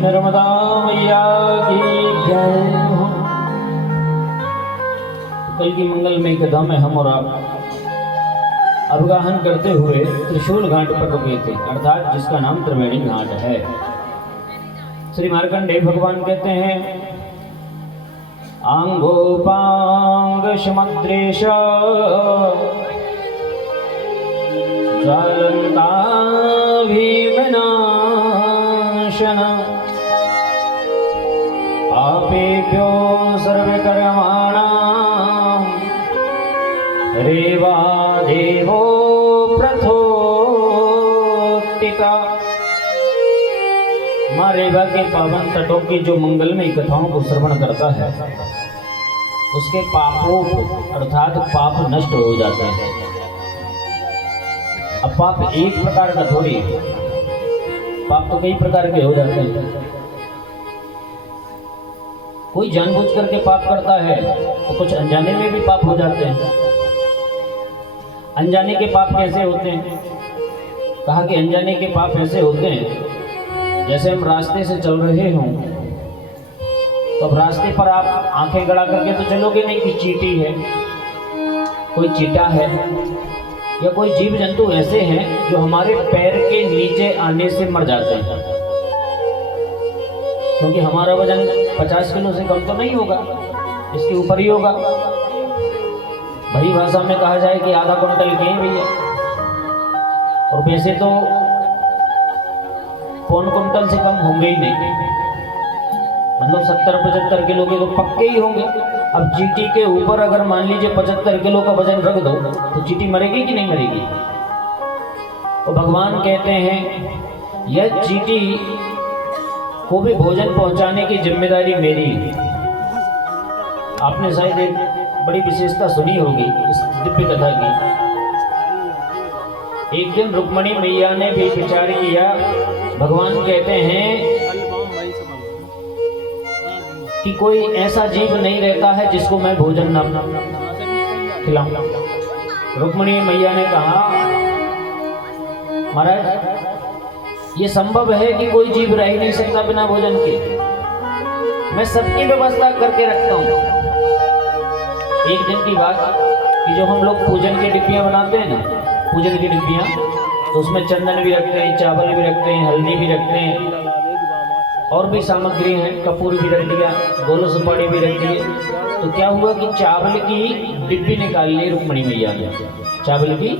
नर्मदा मैया की जय। कल की मंगल में कथा में हम और आप अवगाहन करते हुए त्रिशूल घाट पर रुके थे, अर्थात जिसका नाम त्रिवेणी घाट है। श्री मार्कंडेय भगवान कहते हैं आंगोपांग समद्रेश ज्वलंता भीमनाशन पापेभ्यो सर्वकर्माणां रेवा देवो प्रथोत्थिता। माँ रेवा के पावन तटों की जो मंगलमय कथाओं को श्रवण करता है उसके पापों अर्थात पाप नष्ट हो जाते हैं। अब पाप एक प्रकार का थोड़ी, पाप तो कई प्रकार के हो जाते हैं। कोई जानबूझ करके पाप करता है तो कुछ अनजाने में भी पाप हो जाते हैं। अनजाने के पाप कैसे होते हैं? कहा कि अनजाने के पाप ऐसे होते हैं जैसे हम रास्ते से चल रहे हों तो अब रास्ते पर आप आंखें गड़ा करके तो चलोगे नहीं कि चींटी है, कोई चीटा है या कोई जीव जंतु ऐसे हैं जो हमारे पैर के नीचे आने से मर जाते हैं, क्योंकि हमारा वजन 50 किलो से कम तो नहीं होगा, इसके ऊपर ही होगा। भरी भाषा में कहा जाए कि आधा क्विंटल के हैं भैया, और वैसे तो पौन क्विंटल से कम होंगे ही नहीं, मतलब 70-75 किलो के तो पक्के ही होंगे। अब चींटी के ऊपर अगर मान लीजिए 75 किलो का वजन रख दो तो चींटी मरेगी कि नहीं मरेगी? तो भगवान कहते हैं यह चींटी को भी भोजन पहुंचाने की जिम्मेदारी मेरी। आपने शायद एक बड़ी विशेषता सुनी होगी इस दिव्य कथा की। एक दिन रुक्मणी मैया ने भी विचार किया, भगवान कहते हैं कि कोई ऐसा जीव नहीं रहता है जिसको मैं भोजन न खिलाऊं। रुक्मणी मैया ने कहा महाराज ये संभव है कि कोई जीव रह ही नहीं सकता बिना भोजन के, मैं सबकी व्यवस्था करके रखता हूँ। एक दिन की बात कि जो हम लोग पूजन की डिब्बियां बनाते हैं ना, पूजन की डिब्बियां, तो उसमें चंदन भी रखते हैं, चावल भी रखते हैं, हल्दी भी रखते हैं, और भी सामग्री है, कपूर भी रख दिया, गोलो सुपारी भी रख दिए। तो क्या हुआ कि चावल की डिब्बी निकाल ली रुक्मणी मैया ने, चावल की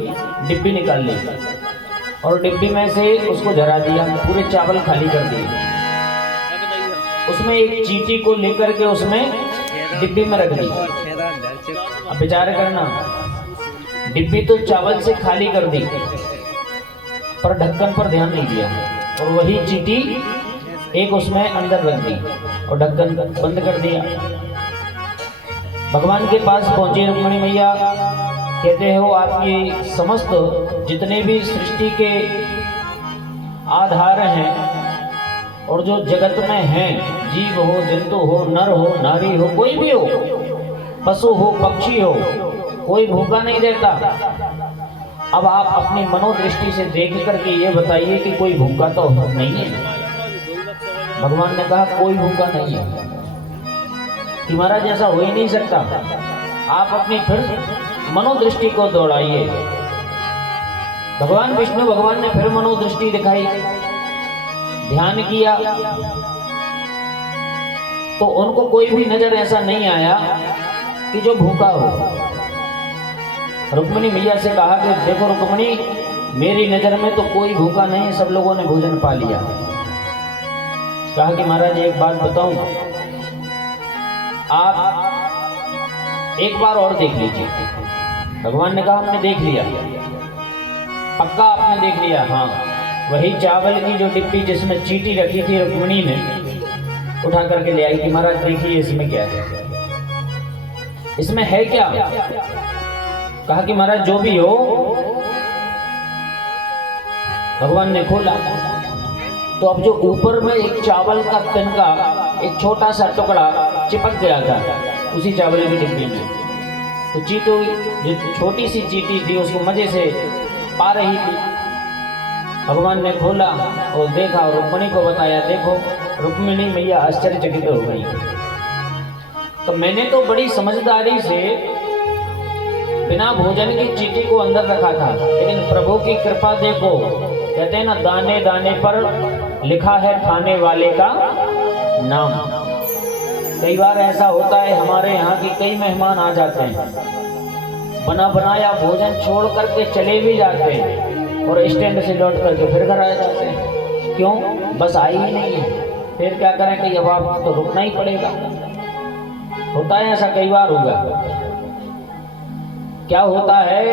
डिब्बी निकाल ली और डिब्बी में से उसको जरा दिया, पूरे चावल खाली कर दिए। उसमें एक चींटी को लेकर के उसमें डिब्बी में रख दी। अब विचार करना, डिब्बी तो चावल से खाली कर दी पर ढक्कन पर ध्यान नहीं दिया और वही चींटी एक उसमें अंदर रख दी और ढक्कन बंद कर दिया। भगवान के पास पहुंची रुक्मिणी मैया, कहते हो आपकी समस्त जितने भी सृष्टि के आधार हैं और जो जगत में हैं, जीव हो, जंतु हो, नर हो, नारी हो, कोई भी हो, पशु हो, पक्षी हो, कोई भूखा नहीं रहता। अब आप अपनी मनोदृष्टि से देख करके ये बताइए कि कोई भूखा तो नहीं है। भगवान ने कहा कोई भूखा नहीं है, कि महाराज ऐसा हो ही नहीं सकता। आप अपनी फिर मनोदृष्टि को दौड़ाइए। भगवान विष्णु भगवान ने फिर मनोदृष्टि दिखाई, ध्यान किया, तो उनको कोई भी नजर ऐसा नहीं आया कि जो भूखा हो। रुक्मिणी मैया से कहा कि देखो रुक्मिणी, मेरी नजर में तो कोई भूखा नहीं, सब लोगों ने भोजन पा लिया। कहा कि महाराज एक बात बताऊं, आप एक बार और देख लीजिए। भगवान ने कहा हमने देख लिया। पक्का आपने देख लिया? हाँ। वही चावल की जो डिब्बी जिसमें चींटी रखी थी रुक्मिणी ने उठा करके ले आई कि महाराज देखिए इसमें क्या है, इसमें है क्या? कहा कि महाराज जो भी हो। भगवान ने खोला तो अब जो ऊपर में एक चावल का तिनका, एक छोटा सा टुकड़ा चिपक गया था उसी चावल की डिब्बी में। तो चींटी जो छोटी सी चींटी थी उसको मजे से पा रही थी। भगवान ने खोला और देखा और रुक्मिणी को बताया। देखो रुक्मिणी मैया आश्चर्यचकित हो गई। तो मैंने तो बड़ी समझदारी से बिना भोजन की चींटी को अंदर रखा था, लेकिन प्रभु की कृपा देखो, कहते हैं ना दाने दाने पर लिखा है खाने वाले का नाम। कई बार ऐसा होता है हमारे यहाँ की कई मेहमान आ जाते हैं, बना बनाया भोजन छोड़ करके चले भी जाते हैं और स्टैंड से लौट करके फिर घर आ जाते हैं। क्यों? बस आई ही नहीं है। फिर क्या करें कि अब आप तो रुकना ही पड़ेगा। होता है ऐसा, कई बार होगा। क्या होता है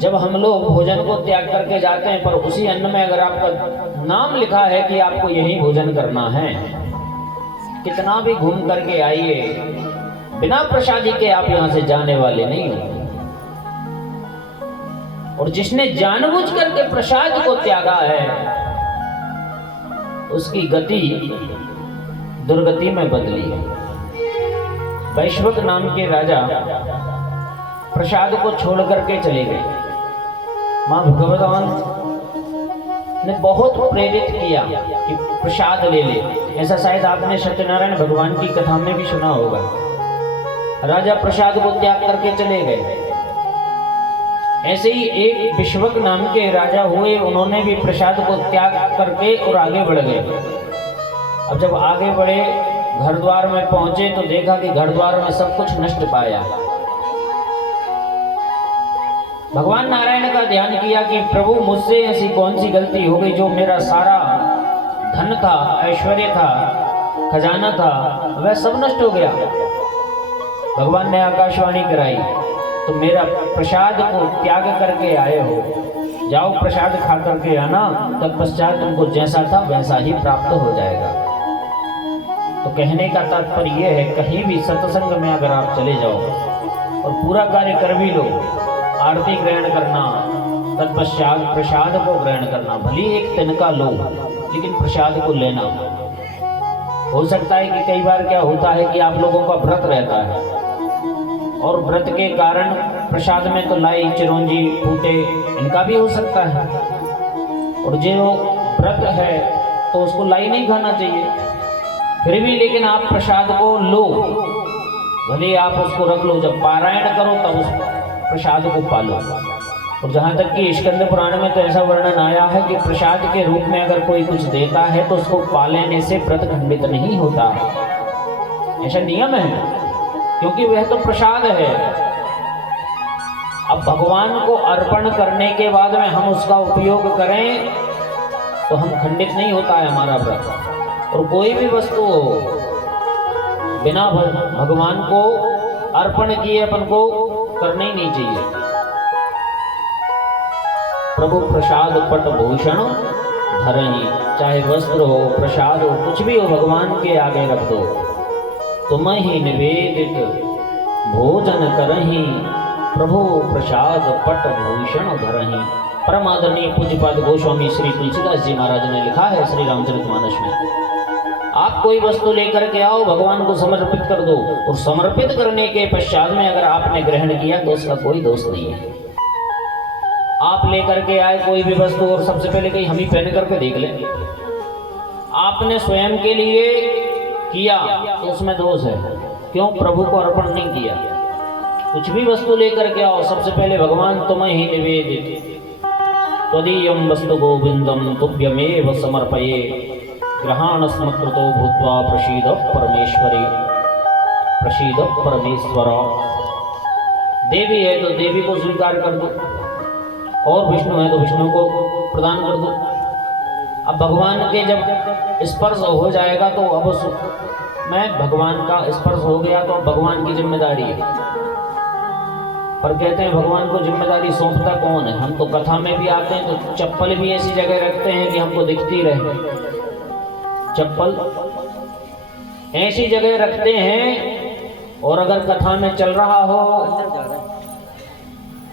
जब हम लोग भोजन को त्याग करके जाते हैं, पर उसी अन्न में अगर आपका नाम liखा है कि आपको यही भोजन करना है, कितना भी घूम करके आइए, बिना प्रसादी के आप यहां से जाने वाले नहीं हो। और जिसने जानबूझ करके प्रसाद को त्यागा है उसकी गति दुर्गति में बदली है। वैश्वक नाम के राजा प्रसाद को छोड़ करके चले गए। मां भगवतान ने बहुत प्रेरित किया कि प्रसाद ले ले। ऐसा शायद आपने सत्यनारायण भगवान की कथा में भी सुना होगा। राजा प्रसाद को त्याग करके चले गए। ऐसे ही एक विश्वक नाम के राजा हुए, उन्होंने भी प्रसाद को त्याग करके और आगे बढ़ गए। अब जब आगे बढ़े, घर द्वार में पहुंचे तो देखा कि घर द्वार में सब कुछ नष्ट पाया। भगवान नारायण का ध्यान किया कि प्रभु मुझसे ऐसी कौन सी गलती हो गई, जो मेरा सारा धन था, ऐश्वर्य था, खजाना था, वह सब नष्ट हो गया। भगवान ने आकाशवाणी कराई, तो मेरा प्रसाद को त्याग करके आए हो, जाओ प्रसाद खा करके आना, तत्पश्चात तुमको जैसा था वैसा ही प्राप्त हो जाएगा। तो कहने का तात्पर्य यह है, कहीं भी सत्संग में अगर आप चले जाओ और पूरा कार्य कर भी लो, आरती ग्रहण करना, तत्पश्चात प्रसाद को ग्रहण करना, भली एक तिनका लो लेकिन प्रसाद को लेना। हो सकता है कि कई बार क्या होता है कि आप लोगों का व्रत रहता है और व्रत के कारण प्रसाद में तो लाई, चिरौंजी, फूटे, इनका भी हो सकता है। और जो व्रत है तो उसको लाई नहीं खाना चाहिए, फिर भी लेकिन आप प्रसाद को लो, भले आप उसको रख लो, जब पारायण करो तब उस प्रसाद को पालो। और जहाँ तक कि स्कंद पुराण में तो ऐसा वर्णन आया है कि प्रसाद के रूप में अगर कोई कुछ देता है तो उसको पा लेने से व्रत खंडित नहीं होता, ऐसा नियम है, क्योंकि वह तो प्रसाद है। अब भगवान को अर्पण करने के बाद में हम उसका उपयोग करें तो हम खंडित नहीं होता है हमारा व्रत। और कोई भी वस्तु हो, बिना भगवान को अर्पण किए अपन को करना ही नहीं चाहिए। प्रभु प्रसाद पट भूषण धरही। चाहे वस्त्र हो, प्रसाद हो, कुछ भी हो, भगवान के आगे रख दो। तुम ही निवेदित भोजन करही, प्रभु प्रसाद पट भूषण धरही। परम आदरणीय पूज्यपाद गोस्वामी श्री तुलसीदास जी महाराज ने लिखा है श्री रामचरितमानस में, आप कोई वस्तु लेकर के आओ, भगवान को समर्पित कर दो, और समर्पित करने के पश्चात में अगर आपने ग्रहण किया तो उसका कोई दोष नहीं है। आप लेकर के आए कोई भी वस्तु और सबसे पहले कहीं हम ही पहन करके देख लें, आपने स्वयं के लिए किया तो उसमें दोष है। क्यों? प्रभु को अर्पण नहीं किया। कुछ भी वस्तु लेकर के आओ, सबसे पहले भगवान तुम्हें ही निवेदित त्वदीयं वस्तु गोविंदम तुभ्यमेव समर्पये, ग्रहाण स्मकृतो भूत्वा प्रसीद परमेश्वरी, प्रसीद परमेश्वर। देवी है तो देवी को स्वीकार कर दो, और विष्णु है तो विष्णु को प्रदान कर दो। अब भगवान के जब स्पर्श हो जाएगा तो अब मैं भगवान का स्पर्श हो गया तो भगवान की जिम्मेदारी है। पर कहते हैं भगवान को जिम्मेदारी सौंपता कौन है? हम तो कथा में भी आते हैं तो चप्पल भी ऐसी जगह रखते हैं कि हमको दिखती रहे। चप्पल ऐसी जगह रखते हैं, और अगर कथा में चल रहा हो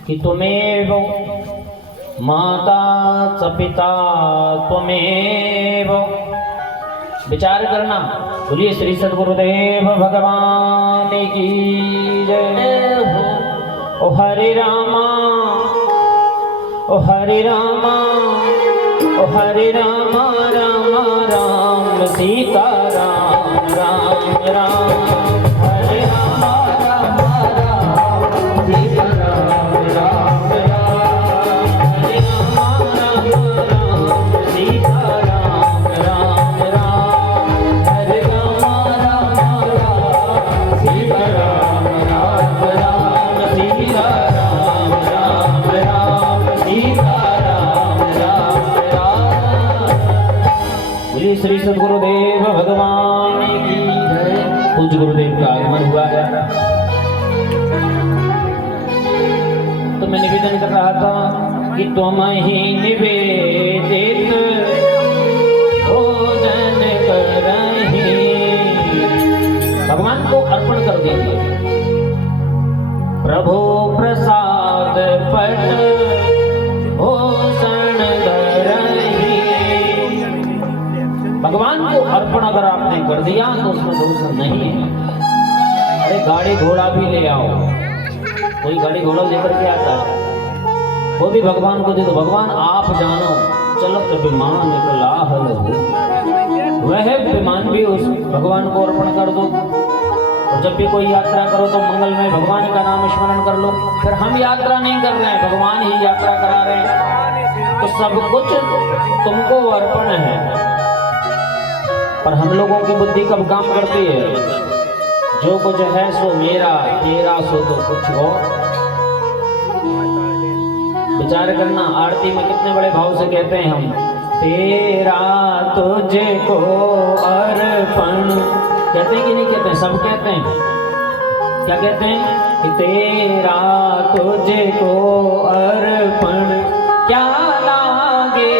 कि त्वमेव माता च पिता त्वमेव, विचार करना। बोलिए श्री सद्गुरुदेव भगवान की जय हो। ओ हरे रामा, ओ हरे रामा, ओ हरे रामा, राम राम सीता राम, राम राम। हरे रामा, राम राम सीता राम, राम राम। हरे रामा, राम राम सीता राम, राम राम। हरे रामा, राम राम सीता राम, राम राम। सीता राम, राम राम, सीता राम, राम राम। बोलिए श्री सद्गुरुदेव भगवान की जय। पूज्य गुरुदेव का आगमन हुआ है, तो मैं निवेदन कर रहा था कि तुम ही निवेदित भोजन करही, भगवान को अर्पण कर दीजिए। प्रभु प्रसाद पट भूषण धरही, भगवान को अर्पण अगर आपने कर दिया तो उसमें दोष नहीं है। अरे गाड़ी घोड़ा भी ले आओ, कोई गाड़ी घोड़ा लेकर के आता है, वो भी भगवान को दे दो। भगवान आप जानो चलत विमान निकला हल हो, वह विमान भी उस भगवान को अर्पण कर दो। और जब भी कोई यात्रा करो तो मंगल में भगवान का नाम स्मरण कर लो। फिर हम यात्रा नहीं कर रहे हैं, भगवान ही यात्रा करा रहे हैं, तो सब कुछ तुमको अर्पण है। पर हम लोगों की बुद्धि कब काम करती है? जो कुछ है सो मेरा, तेरा सो तो कुछ हो। विचार करना, आरती में कितने बड़े भाव से कहते हैं हम, तेरा तुझको अर्पण, कहते हैं कि नहीं कहते हैं? सब कहते हैं। क्या कहते हैं? कि तेरा तुझको अर्पण, क्या लागे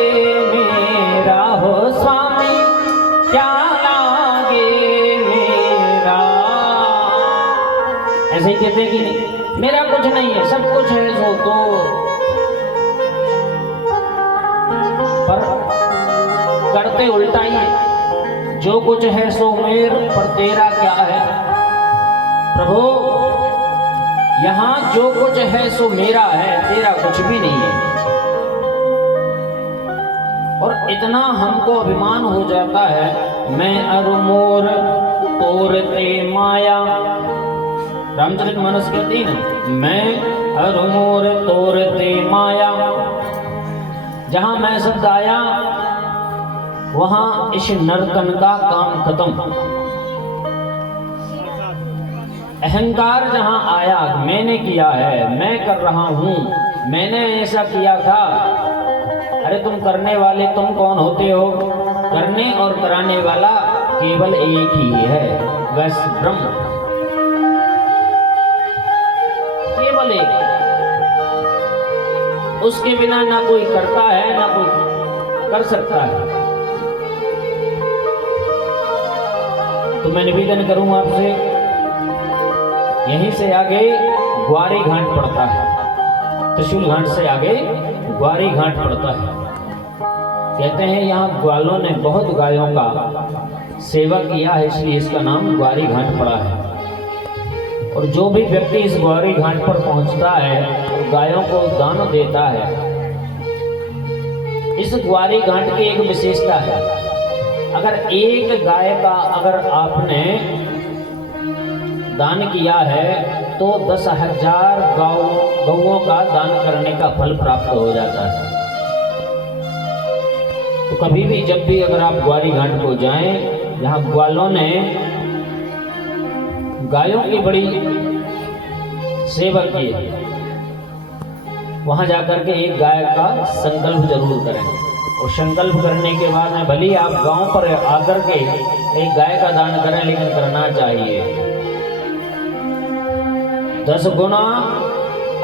मेरा हो स्वामी, क्या लागे मेरा। ऐसे ही कहते हैं कि नहीं? मेरा कुछ नहीं है, सब कुछ है सो तो। पर करते उल्टा ही है, जो कुछ है सो मेर, पर तेरा क्या है? प्रभु यहाँ जो कुछ है सो मेरा है, तेरा कुछ भी नहीं है। और इतना हमको अभिमान हो जाता है, मैं अरु मोर तोरते माया। रामचरितमानस कहती है ना, मैं अरु मोर तोरते माया। जहां मैं शब्द आया वहां इस नर्तन का काम खत्म। अहंकार जहां आया, मैंने किया है, मैं कर रहा हूं, मैंने ऐसा किया था। अरे तुम करने वाले तुम कौन होते हो? करने और कराने वाला केवल एक ही है, बस ब्रह्म, केवल एक। उसके बिना ना कोई करता है ना कोई कर सकता है। तो मैं निवेदन करूं आपसे, यहीं से आगे ग्वारी घाट पड़ता है, त्रिशूल घाट से आगे ग्वारी घाट पड़ता है। कहते हैं यहाँ ग्वालों ने बहुत गायों का सेवा किया है, इसलिए इसका नाम ग्वारी घाट पड़ा है। और जो भी व्यक्ति इस ग्वारी घाट पर पहुंचता है गायों को दान देता है। इस ग्वारी घाट की एक विशेषता है, अगर एक गाय का अगर आपने दान किया है तो 10,000 गौओं का दान करने का फल प्राप्त हो जाता है। तो कभी भी जब भी अगर आप ग्वारी घाट को जाएं, यहाँ ग्वालों ने गायों की बड़ी सेवा की है, वहां जाकर के एक गाय का संकल्प जरूर करें। और संकल्प करने के बाद में भले आप गांव पर आकर के एक गाय का दान करें, लेकिन करना चाहिए 10 गुना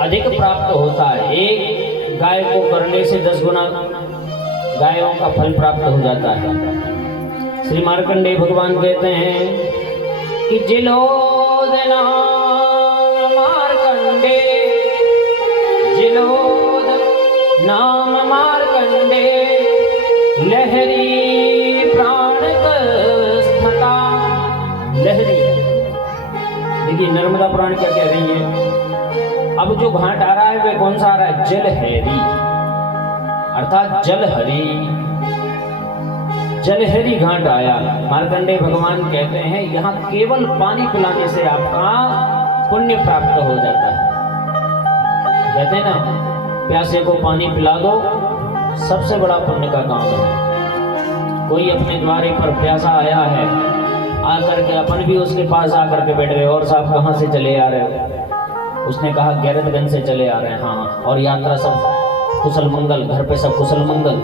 अधिक प्राप्त होता है। एक गाय को करने से 10 गुना गायों का फल प्राप्त हो जाता है। श्री मार्कंडेय भगवान कहते हैं कि जिलोद नाम मार्कंडे, जिलोद नाम मार्कंडे, लहरी प्राण कस्थता। लहरी, देखिए नर्मदा पुराण क्या कह रही है। अब जो घाट आ रहा है वे कौन सा आ रहा है? जलहरी, अर्थात जलहरी, जलहरी घाट आया। मार्कंडेय भगवान कहते हैं यहाँ केवल पानी पिलाने से आपका पुण्य प्राप्त हो जाता है। कहते हैं ना, प्यासे को पानी पिला दो, सबसे बड़ा पुण्य का काम है। कोई अपने द्वारे पर प्यासा आया है, आकर के अपन भी उसके पास आकर के बैठ गए, और साहब कहाँ से चले आ रहे हो? उसने कहा गैरतगंज से चले आ रहे हैं। हाँ, और यात्रा सब कुशल मंगल, घर पे सब कुशल मंगल।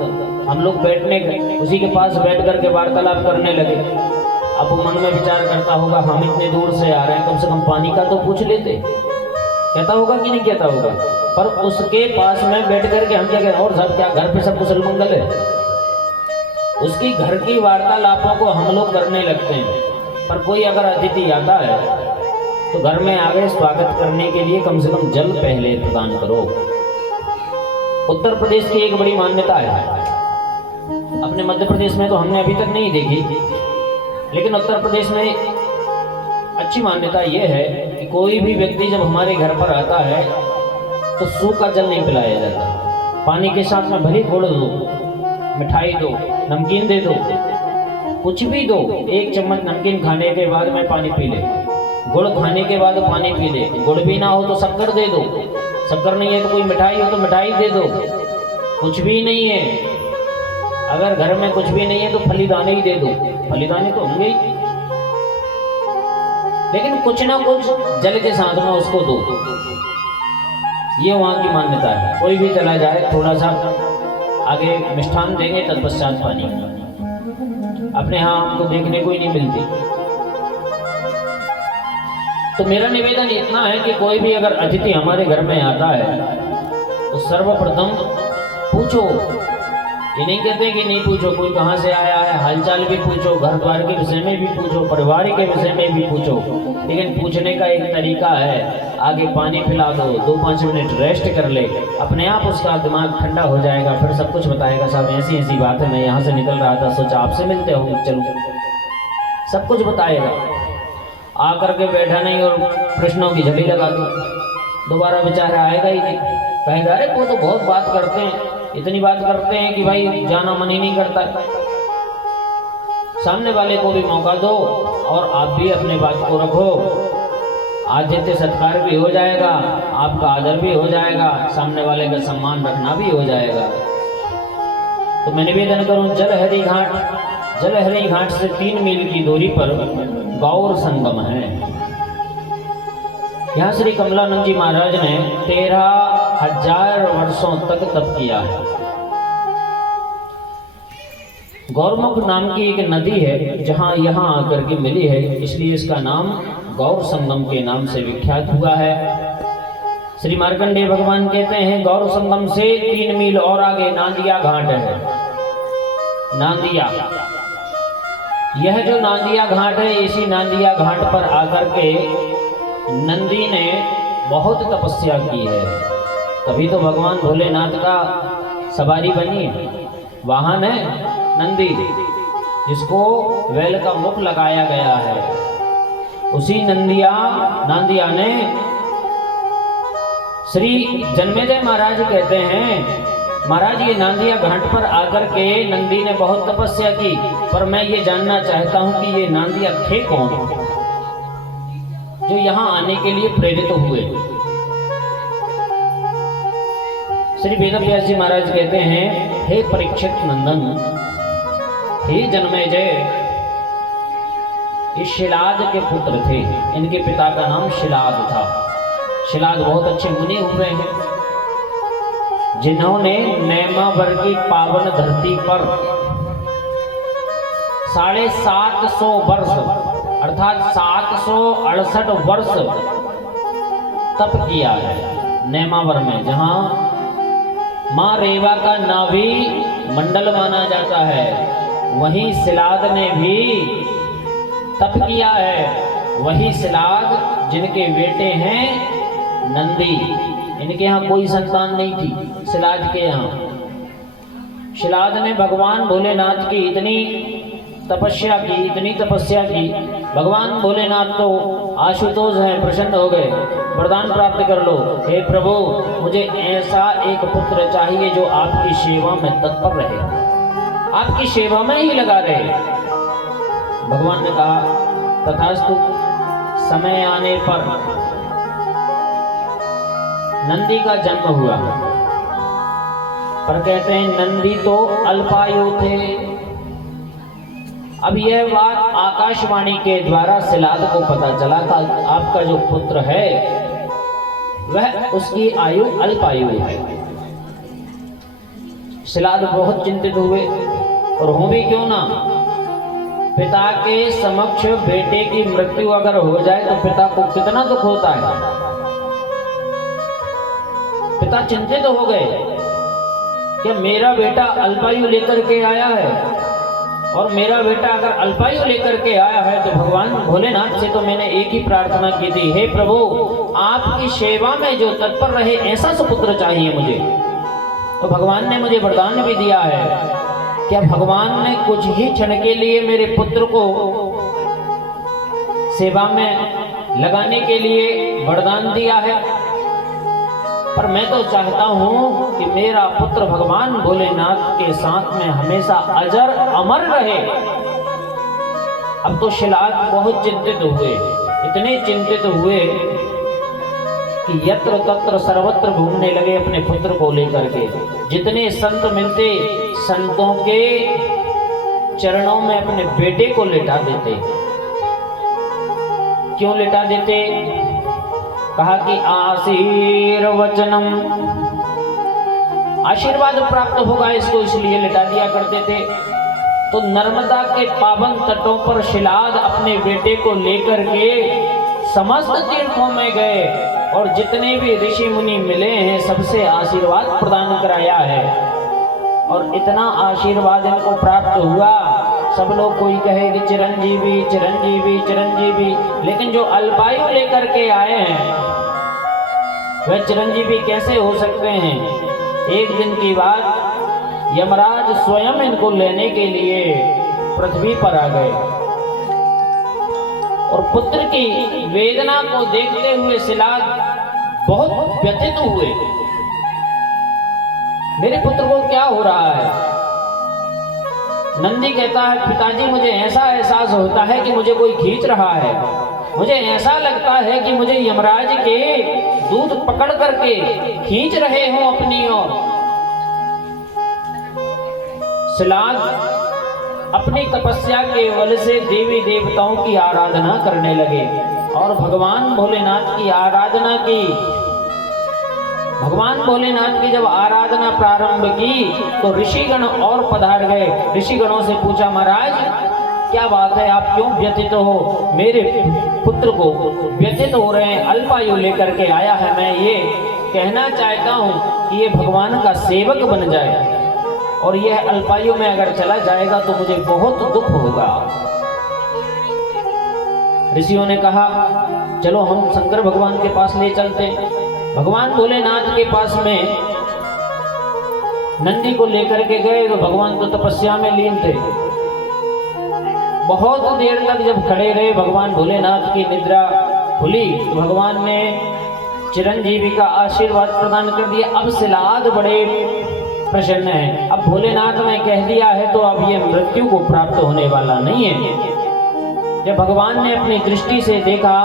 हम लोग बैठने उसी के पास बैठ करके वार्तालाप करने लगे। अब वो मन में विचार करता होगा हम इतने दूर से आ रहे हैं, कम से कम पानी का तो पूछ लेते। कहता होगा कि नहीं कहता होगा? पर उसके पास में बैठ करके हम क्या कह रहे हैं, और साहब क्या घर पे सब कुशल मंगल है? उसकी घर की वार्तालापों को हम लोग करने लगते हैं। पर कोई अगर अतिथि आता है तो घर में आगे स्वागत करने के लिए कम से कम जल पहले प्रदान करो। उत्तर प्रदेश की एक बड़ी मान्यता है, अपने मध्य प्रदेश में तो हमने अभी तक नहीं देखी, लेकिन उत्तर प्रदेश में अच्छी मान्यता यह है कि कोई भी व्यक्ति जब हमारे घर पर आता है तो सूखा जल नहीं पिलाया जाता। पानी के साथ में भले गुड़ दो, मिठाई दो, नमकीन दे दो, कुछ भी दो। 1 चम्मच नमकीन खाने के बाद में पानी पी ले, गुड़ खाने के बाद पानी पी ले, गुड़ भी ना हो तो शक्कर दे दो, शक्कर नहीं है तो कोई मिठाई हो तो मिठाई दे दो। कुछ भी नहीं है, अगर घर में कुछ भी नहीं है तो फलीदाने ही दे दो, फलीदाने तो होंगे ही, लेकिन कुछ ना कुछ जल के साथ में उसको दो। ये वहाँ की मान्यता है। कोई भी चला जाए, थोड़ा सा आगे मिष्ठान देंगे, तत्पश्चात पानी। अपने यहाँ हमको देखने को ही नहीं मिलती। तो मेरा निवेदन इतना है कि कोई भी अगर अतिथि हमारे घर में आता है तो सर्वप्रथम पूछो। ये नहीं कहते कि नहीं पूछो, कोई कहाँ से आया है, हालचाल भी पूछो, घर द्वार के विषय में भी पूछो, परिवार के विषय में भी पूछो। लेकिन पूछने का एक तरीका है, आगे पानी पिला दो, 2-5 मिनट रेस्ट कर ले, अपने आप उसका दिमाग ठंडा हो जाएगा, फिर सब कुछ बताएगा। साहब ऐसी ऐसी बात है, मैं यहाँ से निकल रहा था, सोचा आपसे मिलते हो, चलो, सब कुछ बताएगा। आकर के बैठा नहीं और प्रश्नों की झड़ी लगा दो, दोबारा बेचारा आएगा ही नहीं। कहेगा अरे वो तो बहुत बात करते हैं, इतनी बात करते हैं कि भाई जाना मन ही नहीं करता। सामने वाले को भी मौका दो और आप भी अपने बात को रखो। आतिथ्य सत्कार भी हो जाएगा, आपका आदर भी हो जाएगा, सामने वाले का सम्मान रखना भी हो जाएगा। तो मैं निवेदन करूं, जलहरी घाट से 3 मील की दूरी पर गौर संगम है। यहाँ श्री कमलानंद जी महाराज ने 13,000 वर्षों तक तप किया है। गौरमुख नाम की एक नदी है जहाँ यहाँ आकर के मिली है, इसलिए इसका नाम गौर संगम के नाम से विख्यात हुआ है। श्री मार्कंडेय भगवान कहते हैं गौर संगम से 3 मील और आगे नांदिया घाट है। नांदिया, यह जो नांदिया घाट है, इसी नांदिया घाट पर आकर के नंदी ने बहुत तपस्या की है। तभी तो भगवान भोलेनाथ का सवारी बनी, वाहन है नंदी, जिसको वेल का मुख लगाया गया है। उसी नांदिया ने श्री जन्मेजय महाराज कहते हैं, महाराज ये नांदिया घाट पर आकर के नंदी ने बहुत तपस्या की, पर मैं ये जानना चाहता हूं कि ये नांदिया थे कौन जो यहां आने के लिए प्रेरित हुए। श्री वेदव्यास जी महाराज कहते हैं, हे परीक्षित नंदन, हे जन्मेजय, ये शिलाद के पुत्र थे। इनके पिता का नाम शिलाद था। शिलाद बहुत अच्छे मुनि हुए हैं, जिन्होंने नैमावर की पावन धरती पर 750 वर्ष अर्थात 768 वर्ष तप किया है। नैमावर में, जहां मां रेवा का नाभि मंडल माना जाता है, वहीं शिलाद ने भी तप किया है। वही शिलाद जिनके बेटे हैं नंदी। इनके यहाँ कोई संतान नहीं थी शिलाद के यहाँ। शिलाद ने भगवान भोलेनाथ की इतनी तपस्या की, भगवान भोलेनाथ तो आशुतोष हैं, प्रसन्न हो गए, वरदान प्राप्त कर लो, हे प्रभु मुझे ऐसा एक पुत्र चाहिए जो आपकी सेवा में तत्पर रहे, आपकी सेवा में ही लगा रहे। भगवान ने कहा तथास्तु। समय आने पर नंदी का जन्म हुआ, पर कहते हैं नंदी तो अल्पायु थे। अब यह बात आकाशवाणी के द्वारा शिलाद को पता चला था, आपका जो पुत्र है वह उसकी आयु अल्पायु है। शिलाद बहुत चिंतित हुए, और हो भी क्यों ना, पिता के समक्ष बेटे की मृत्यु अगर हो जाए तो पिता को कितना दुख होता है। पिता चिंतित हो गए कि मेरा बेटा अल्पायु लेकर के आया है, और मेरा बेटा अगर अल्पायु लेकर के आया है तो भगवान भोलेनाथ से तो मैंने एक ही प्रार्थना की थी, हे प्रभु आपकी सेवा में जो तत्पर रहे ऐसा सुपुत्र चाहिए मुझे। तो भगवान ने मुझे वरदान भी दिया है। क्या भगवान ने कुछ ही क्षण के लिए मेरे पुत्र को सेवा में लगाने के लिए वरदान दिया है, पर मैं तो चाहता हूं कि मेरा पुत्र भगवान भोलेनाथ के साथ में हमेशा अजर अमर रहे। अब तो शिलाद बहुत चिंतित हुए, इतने चिंतित हुए कि यत्र तत्र सर्वत्र घूमने लगे अपने पुत्र को लेकर के। जितने संत मिलते, संतों के चरणों में अपने बेटे को लिटा देते। क्यों लिटा देते? कहा कि आशीर्वचनम, आशीर्वाद प्राप्त होगा इसको, इसलिए लिटा दिया करते थे। तो नर्मदा के पावन तटों पर शिलाद अपने बेटे को लेकर के समस्त तीर्थों में गए, और जितने भी ऋषि मुनि मिले हैं सबसे आशीर्वाद प्रदान कराया है। और इतना आशीर्वाद इनको प्राप्त हुआ, सब लोग कोई कहे कि चिरंजीवी चिरंजीवी चिरंजीवी, लेकिन जो अल्पायु लेकर के आए हैं वह चिरंजीवी कैसे हो सकते हैं। एक दिन की बात, यमराज स्वयं इनको लेने के लिए पृथ्वी पर आ गए, और पुत्र की वेदना को देखते हुए शिलाद बहुत व्यथित हुए। मेरे पुत्र को क्या हो रहा है? नंदी कहता है, पिताजी मुझे ऐसा एहसास होता है कि मुझे कोई खींच रहा है, मुझे ऐसा लगता है कि मुझे यमराज के दूध पकड़ करके खींच रहे हो अपनी ओर। शिलाद अपनी तपस्या के बल से देवी देवताओं की आराधना करने लगे, और भगवान भोलेनाथ की आराधना की। भगवान भोलेनाथ की जब आराधना प्रारंभ की तो ऋषिगण और पधार गए। ऋषिगणों से पूछा, महाराज क्या बात है, आप क्यों व्यथित हो? मेरे पुत्र को व्यथित हो रहे हैं, अल्पायु लेकर के आया है। मैं ये कहना चाहता हूँ कि ये भगवान का सेवक बन जाए और यह अल्पायु में अगर चला जाएगा तो मुझे बहुत दुख होगा। ऋषियों ने कहा चलो हम शंकर भगवान के पास ले चलते। भगवान भोलेनाथ के पास में नंदी को लेकर के गए तो भगवान तो तपस्या में लीन थे। बहुत देर तक जब खड़े रहे, भगवान भोलेनाथ की निद्रा खुली तो भगवान ने चिरंजीवी का आशीर्वाद प्रदान कर दिया। अब सिलाद बड़े प्रसन्न है। अब भोलेनाथ ने कह दिया है तो अब ये मृत्यु को प्राप्त होने वाला नहीं है। जब भगवान ने अपनी दृष्टि से देखा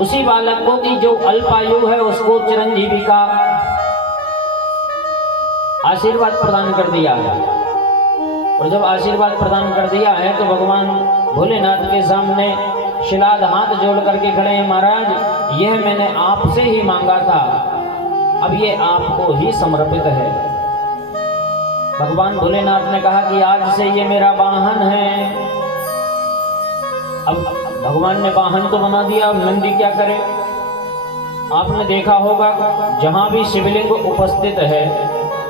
उसी बालक को कि जो अल्पायु है उसको चिरंजीवी का आशीर्वाद प्रदान कर दिया है। और जब आशीर्वाद प्रदान कर दिया है तो भगवान भोलेनाथ के सामने शिलाद हाथ जोड़ करके खड़े हैं। महाराज यह मैंने आपसे ही मांगा था, अब ये आपको ही समर्पित है। भगवान भोलेनाथ ने कहा कि आज से ये मेरा वाहन है। अब भगवान ने वाहन तो बना दिया, अब नंदी क्या करे? आपने देखा होगा जहां भी शिवलिंग उपस्थित है,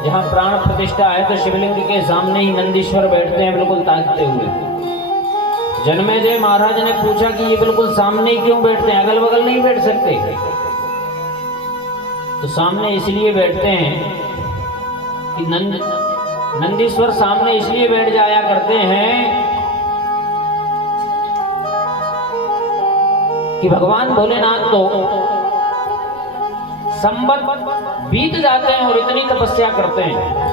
जहां प्राण प्रतिष्ठा है तो शिवलिंग के सामने ही नंदीश्वर बैठते हैं बिल्कुल ताकते हुए। जन्मेजय महाराज ने पूछा कि ये बिल्कुल सामने ही क्यों बैठते हैं, अगल बगल नहीं बैठ सकते? तो सामने इसलिए बैठते हैं कि नंदीश्वर सामने इसलिए बैठ जाया करते हैं कि भगवान भोलेनाथ तो संवत बीत जाते हैं और इतनी तपस्या करते हैं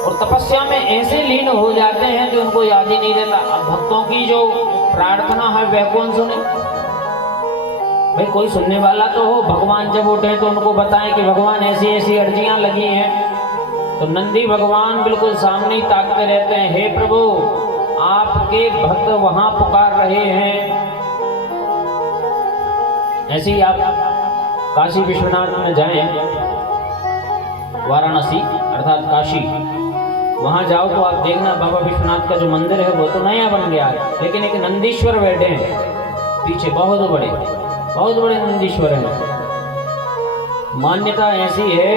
और तपस्या में ऐसे लीन हो जाते हैं कि उनको याद ही नहीं रहता। अब भक्तों की जो प्रार्थना है वह कौन सुने? भाई कोई सुनने वाला तो हो। भगवान जब उठे तो उनको बताएं कि भगवान ऐसी ऐसी अर्जियां लगी हैं। तो नंदी भगवान बिल्कुल सामने ही ताकते रहते हैं, हे प्रभु आपके भक्त वहां पुकार रहे हैं। ऐसे ही आप काशी विश्वनाथ में जाएं, वाराणसी अर्थात काशी, वहां जाओ तो आप देखना बाबा विश्वनाथ का जो मंदिर है वो तो नया बन गया है, लेकिन एक नंदीश्वर बैठे हैं पीछे, बहुत बड़े नंदीश्वर हैं। मान्यता ऐसी है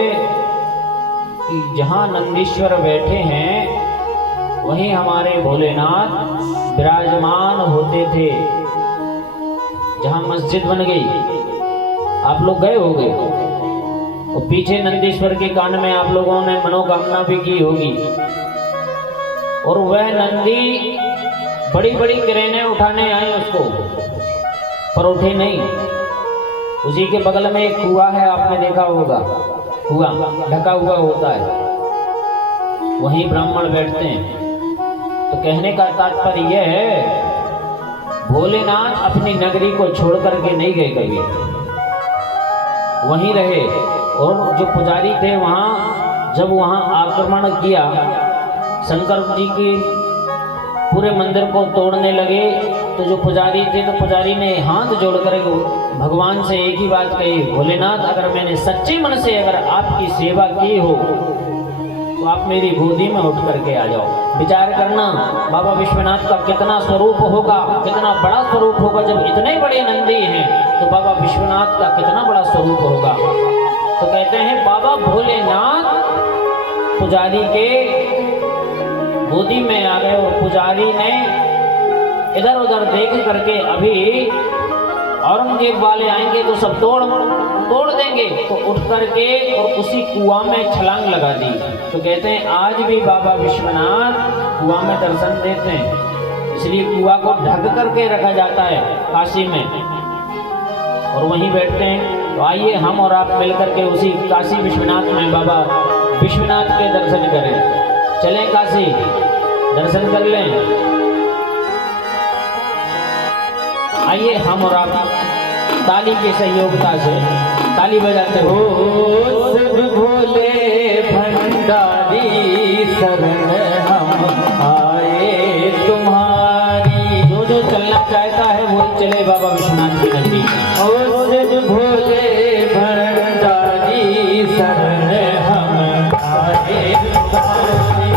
कि जहां नंदीश्वर बैठे हैं वहीं हमारे भोलेनाथ विराजमान होते थे। जहां मस्जिद बन गई, आप लोग गए होंगे, और पीछे नंदीश्वर के कान में आप लोगों ने मनोकामना भी की होगी। और वह नंदी बड़ी बड़ी क्रेनें उठाने आए उसको, पर उठे नहीं। उसी के बगल में एक कुआं है, आपने देखा होगा, कुआं ढका हुआ होता है, वहीं ब्राह्मण बैठते हैं। तो कहने का तात्पर्य यह है भोलेनाथ अपनी नगरी को छोड़ करके नहीं गए कभी, वहीं रहे। और जो पुजारी थे वहाँ, जब वहाँ आक्रमण किया, शंकर जी की पूरे मंदिर को तोड़ने लगे, तो जो पुजारी थे तो पुजारी ने हाथ जोड़ कर भगवान से एक ही बात कही, भोलेनाथ अगर मैंने सच्चे मन से अगर आपकी सेवा की हो तो आप मेरी गोदी में उठ करके आ जाओ। विचार करना बाबा विश्वनाथ का कितना स्वरूप होगा, कितना बड़ा स्वरूप होगा। जब इतने बड़े नंदी हैं तो बाबा विश्वनाथ का कितना बड़ा स्वरूप होगा। तो कहते हैं बाबा भोलेनाथ पुजारी के गोदी में आ गए और पुजारी ने इधर उधर देख करके, अभी औरंगजेब वाले आएंगे तो सब तोड़ देंगे, तो उठ करके और उसी कुआं में छलांग लगा दी। तो कहते हैं आज भी बाबा विश्वनाथ कुआं में दर्शन देते हैं, इसलिए कुआं को ढक करके रखा जाता है काशी में, और वहीं बैठते हैं। तो आइए हम और आप मिलकर के उसी काशी विश्वनाथ में बाबा विश्वनाथ के दर्शन करें। चलें काशी, दर्शन कर लें। आइए हम और आप ताली के सहयोगिता से ताली बजाते हो। भोले भंडारी शरण हम आए तुम्हारी। जो जो चलना चाहता है वो चले बाबा विश्वनाथ की नगरी। ओ भोले भंडारी शरण हम आए तुम्हारी।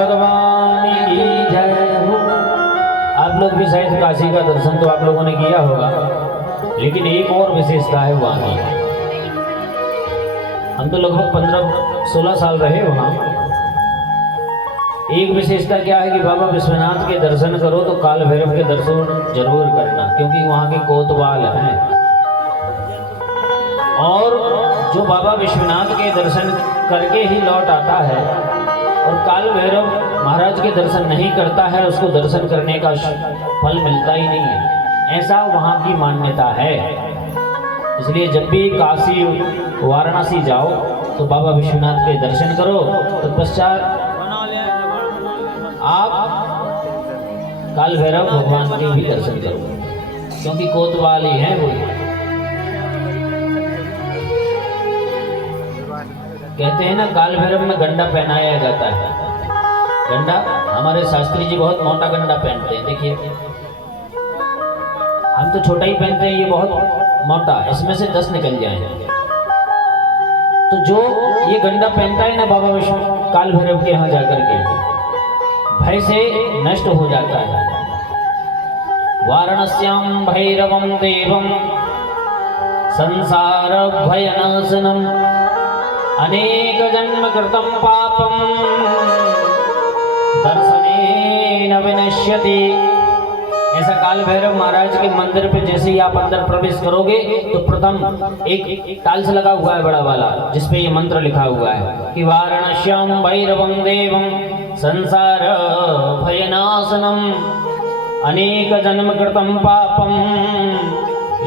भगवान की जय हो। आप लोग भी शायद काशी का दर्शन तो आप लोगों ने किया होगा, लेकिन एक और विशेषता है वहाँ की। हम तो लगभग 15-16 साल रहे वहाँ। एक विशेषता क्या है कि बाबा विश्वनाथ के दर्शन करो तो काल भैरव के दर्शन जरूर करना, क्योंकि वहाँ के कोतवाल हैं। और जो बाबा विश्वनाथ के दर्शन करके ही लौट आता है और काल भैरव महाराज के दर्शन नहीं करता है, उसको दर्शन करने का फल मिलता ही नहीं है। ऐसा वहाँ की मान्यता है। इसलिए जब भी काशी वाराणसी जाओ तो बाबा विश्वनाथ के दर्शन करो, तत्पश्चात आप काल भैरव भगवान के भी दर्शन करो, क्योंकि कोतवाल ही है वो। कहते हैं ना, काल भैरव में गंडा पहनाया जाता है। गंडा, हमारे शास्त्री जी बहुत मोटा गंडा पहनते हैं। देखिए, हम तो छोटा ही पहनते हैं, ये बहुत मोटा, इसमें से 10 निकल जाएंगे। तो जो ये गंडा पहनता है ना बाबा विष्णु काल भैरव के यहाँ जाकर के, भय से नष्ट हो जाता है। वाराणस्याम भैरवम देवम संसार भयनाशनम अनेक जन्म कृतम पापम दर्शनेन विनश्यति। ऐसा काल भैरव महाराज के मंदिर पे जैसे ही आप अंदर प्रवेश करोगे तो प्रथम एक टाइल्स लगा हुआ है बड़ा वाला, जिसपे ये मंत्र लिखा हुआ है कि वाराणस्याम भैरवं देवं संसार भयनाशनम अनेक जन्म कृतं पापम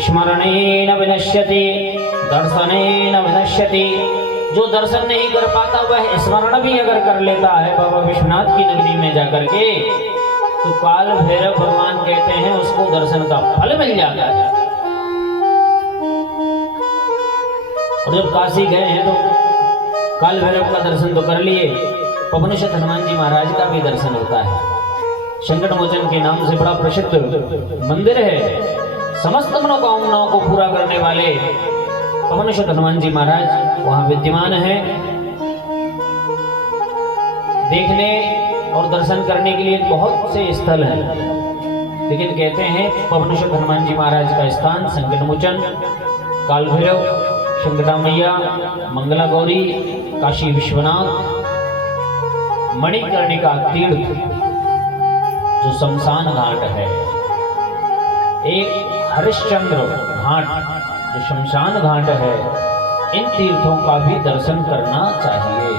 स्मरणेन विनश्यति दर्शनेन विनश्यति। जो दर्शन नहीं कर पाता वह स्मरण भी अगर कर लेता है बाबा विश्वनाथ की नगरी में जाकर के, तो काल भैरव भगवान कहते हैं उसको दर्शन का फल मिल जाता है। और जब काशी गए हैं तो काल भैरव का दर्शन तो कर लिए, पवनशत हनुमान जी महाराज का भी दर्शन होता है। संकट मोचन के नाम से बड़ा प्रसिद्ध मंदिर है। समस्त मनोकामनाओं को पूरा करने वाले पवनशत हनुमान जी महाराज वहां विद्यमान है। देखने और दर्शन करने के लिए बहुत से स्थल हैं, लेकिन कहते हैं पवनशत हनुमान जी महाराज का स्थान संकट मोचन, काल भैरव, संकटा मैया, मंगला गौरी, काशी विश्वनाथ, मणिकर्णिका तीर्थ जो शमशान घाट है, एक हरिश्चंद्र घाट जो शमशान घाट है, इन तीर्थों का भी दर्शन करना चाहिए।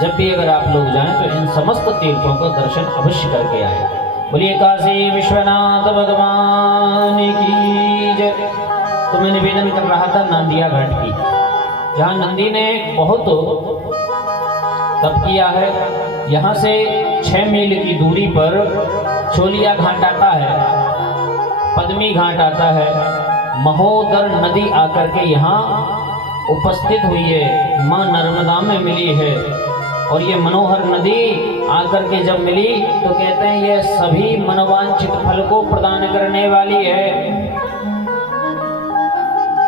जब भी अगर आप लोग जाएं तो इन समस्त तीर्थों का दर्शन अवश्य करके आए। बोलिए काशी विश्वनाथ भगवान की जय। तो मैं निवेदन कर रहा था नांदिया घाट की, जहाँ नंदी ने बहुत तप किया है। यहाँ से 6 मील की दूरी पर चोलिया घाट आता है, पद्मी घाट आता है, महोदर नदी आकर के यहाँ उपस्थित हुई है, माँ नर्मदा में मिली है। और ये मनोहर नदी आकर के जब मिली तो कहते हैं ये सभी मनोवांछित फल को प्रदान करने वाली है।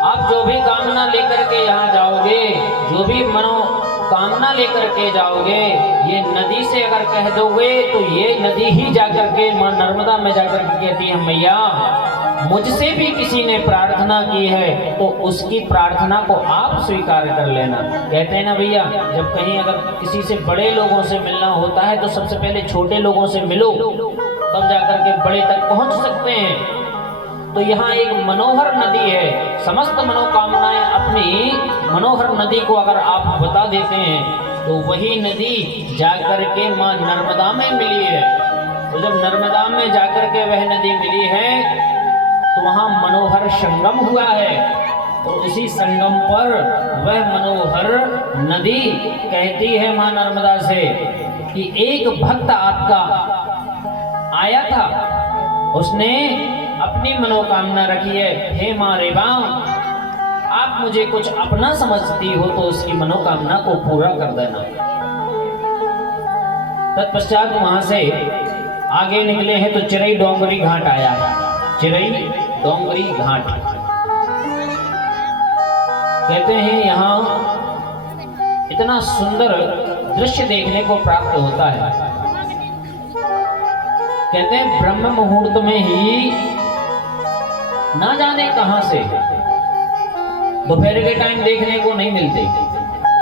आप जो भी कामना लेकर के यहाँ जाओगे, जो भी मनोकामना लेकर के जाओगे, ये नदी से अगर कह दोगे तो ये नदी ही जाकर के माँ नर्मदा में जाकर के कहती है मैया मुझसे भी किसी ने प्रार्थना की है तो उसकी प्रार्थना को आप स्वीकार कर लेना। कहते हैं ना भैया, जब कहीं अगर किसी से बड़े लोगों से मिलना होता है तो सबसे पहले छोटे लोगों से मिलो, तब जाकर के बड़े तक पहुंच सकते हैं। तो यहाँ एक मनोहर नदी है, समस्त मनोकामनाएं अपनी मनोहर नदी को अगर आप बता देते हैं तो वही नदी जाकर के माँ नर्मदा में मिली है। तो जब नर्मदा में जाकर के वह नदी मिली है तो वहां मनोहर संगम हुआ है, और उसी संगम पर वह मनोहर नदी कहती है मां नर्मदा से कि एक भक्त आपका आया था, उसने अपनी मनोकामना रखी है, हे मां रेवा आप मुझे कुछ अपना समझती हो तो उसकी मनोकामना को पूरा कर देना। तत्पश्चात वहां से आगे निकले हैं तो चिरई डोंगरी घाट आया है। चिरई डोंगरी घाट कहते हैं यहाँ इतना सुंदर दृश्य देखने को प्राप्त होता है। कहते हैं ब्रह्म मुहूर्त में ही ना जाने कहां से, दोपहर के टाइम देखने को नहीं मिलते,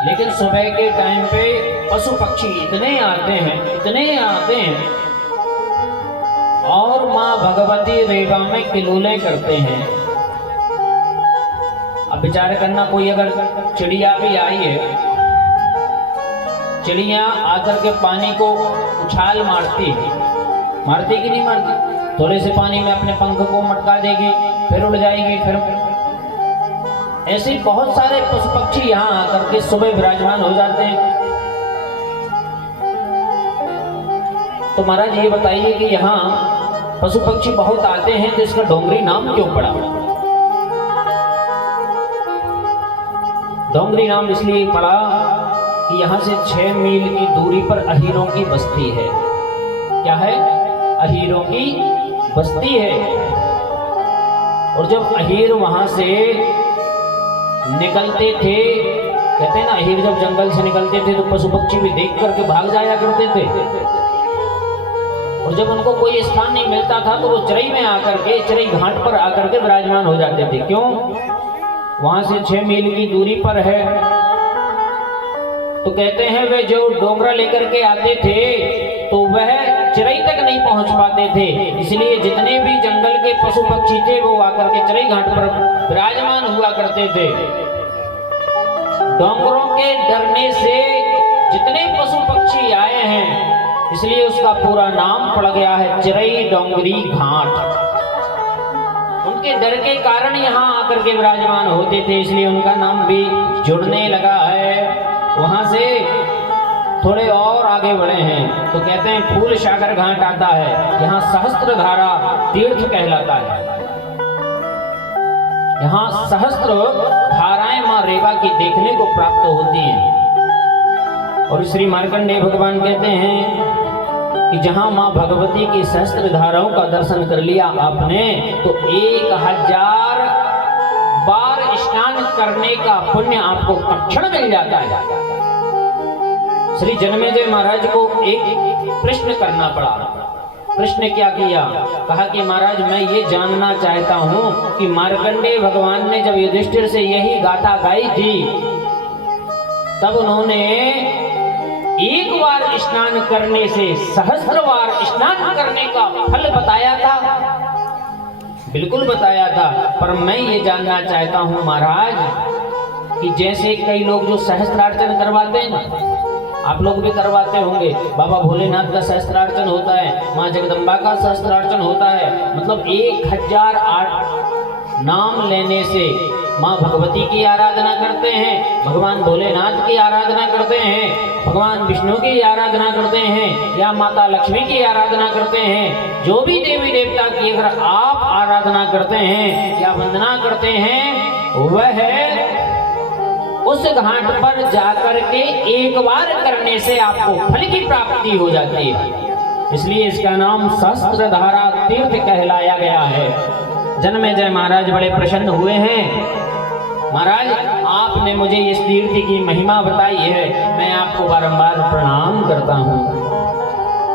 लेकिन सुबह के टाइम पे पशु पक्षी इतने आते हैं और माँ भगवती रेवा में किलोले करते हैं। अब विचार करना, कोई अगर चिड़िया भी आई है, चिड़िया आकर के पानी को उछाल मारती कि नहीं मारती? थोड़े से पानी में अपने पंख को मटका देगी, फिर उड़ जाएगी, फिर ऐसे बहुत सारे पशु पक्षी यहाँ आकर के सुबह विराजमान हो जाते हैं। तो महाराज ये बताइए कि यहाँ पशु पक्षी बहुत आते हैं, तो इसका डोंगरी नाम क्यों पड़ा? डोंगरी नाम इसलिए पड़ा कि यहाँ से 6 मील की दूरी पर अहीरों की बस्ती है। क्या है? अहीरों की बस्ती है। और जब अहीर वहां से निकलते थे, कहते हैं ना, अहीर जब जंगल से निकलते थे तो पशु पक्षी भी देख करके भाग जाया करते थे। और जब उनको कोई स्थान नहीं मिलता था तो वो चरई में आकर के, चरई घाट पर आकर के विराजमान हो जाते थे। क्यों? वहां से 6 मील की दूरी पर है। तो कहते हैं वे जो डोंगरा लेकर के आते थे तो वह चरई तक नहीं पहुंच पाते थे, इसलिए जितने भी जंगल के पशु पक्षी थे वो आकर के चरई घाट पर विराजमान हुआ करते थे। डोंगरों के डरने से जितने पशु पक्षी आए हैं, इसलिए उसका पूरा नाम पड़ गया है चरई डोंगरी घाट। उनके डर के कारण यहाँ आकर के विराजमान होते थे, इसलिए उनका नाम भी जुड़ने लगा है। वहां से थोड़े और आगे बढ़े हैं तो कहते हैं फूल सागर घाट आता है। यहाँ सहस्त्र धारा तीर्थ कहलाता है। यहाँ सहस्त्र धाराएं मां रेवा की देखने को प्राप्त होती हैं। और श्री मार्कंडेय भगवान कहते हैं कि जहां मां भगवती की सहस्त्र धाराओं का दर्शन कर लिया आपने, तो 1000 बार स्नान करने का पुण्य आपको तत्क्षण मिल जाता है। श्री जन्मेजय महाराज को एक प्रश्न करना पड़ा। प्रश्न क्या किया? कहा कि महाराज मैं ये जानना चाहता हूं कि मार्कंडेय भगवान ने जब युधिष्ठिर से यही गाथा गाई थी, तब उन्होंने एक बार स्नान करने से सहस्त्र बार स्नान करने का फल बताया था? बिल्कुल बताया था। पर मैं ये जानना चाहता हूं महाराज कि जैसे कई लोग जो सहस्त्रार्चन करवाते हैं ना, आप लोग भी करवाते होंगे, बाबा भोलेनाथ का सहस्त्रार्चन होता है, माँ जगदम्बा का सहस्त्रार्चन होता है, मतलब 1000 नाम लेने से माँ भगवती की आराधना करते हैं, भगवान भोलेनाथ की आराधना करते हैं, भगवान विष्णु की आराधना करते हैं, या माता लक्ष्मी की आराधना करते हैं। जो भी देवी देवता की अगर आप आराधना करते हैं या वंदना करते हैं, वह उस घाट पर जाकर के एक बार करने से आपको फल की प्राप्ति हो जाती है। इसलिए इसका नाम सहस्त्र धारा तीर्थ कहलाया गया है। जन्मेजय महाराज बड़े प्रसन्न हुए हैं। महाराज आपने मुझे इस तीर्थ की महिमा बताई है, मैं आपको बारंबार प्रणाम करता हूँ।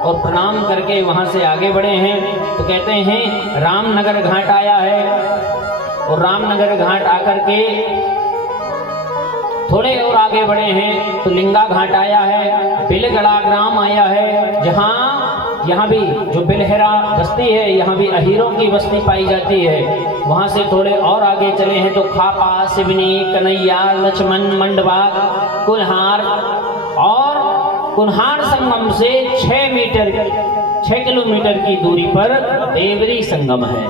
और प्रणाम करके वहां से आगे बढ़े हैं तो कहते हैं रामनगर घाट आया है। और रामनगर घाट आकर के थोड़े और आगे बढ़े हैं तो लिंगा घाट आया है, बिलगड़ा ग्राम आया है, जहाँ यहाँ भी जो बिलहरा बस्ती है, यहाँ भी अहीरों की बस्ती पाई जाती है। वहाँ से थोड़े और आगे चले हैं तो खापा, सिवनी, कन्हैया, लक्ष्मण, मंडवा, कुल्हार, और कुल्हार संगम से 6 किलोमीटर की दूरी पर देवरी संगम है।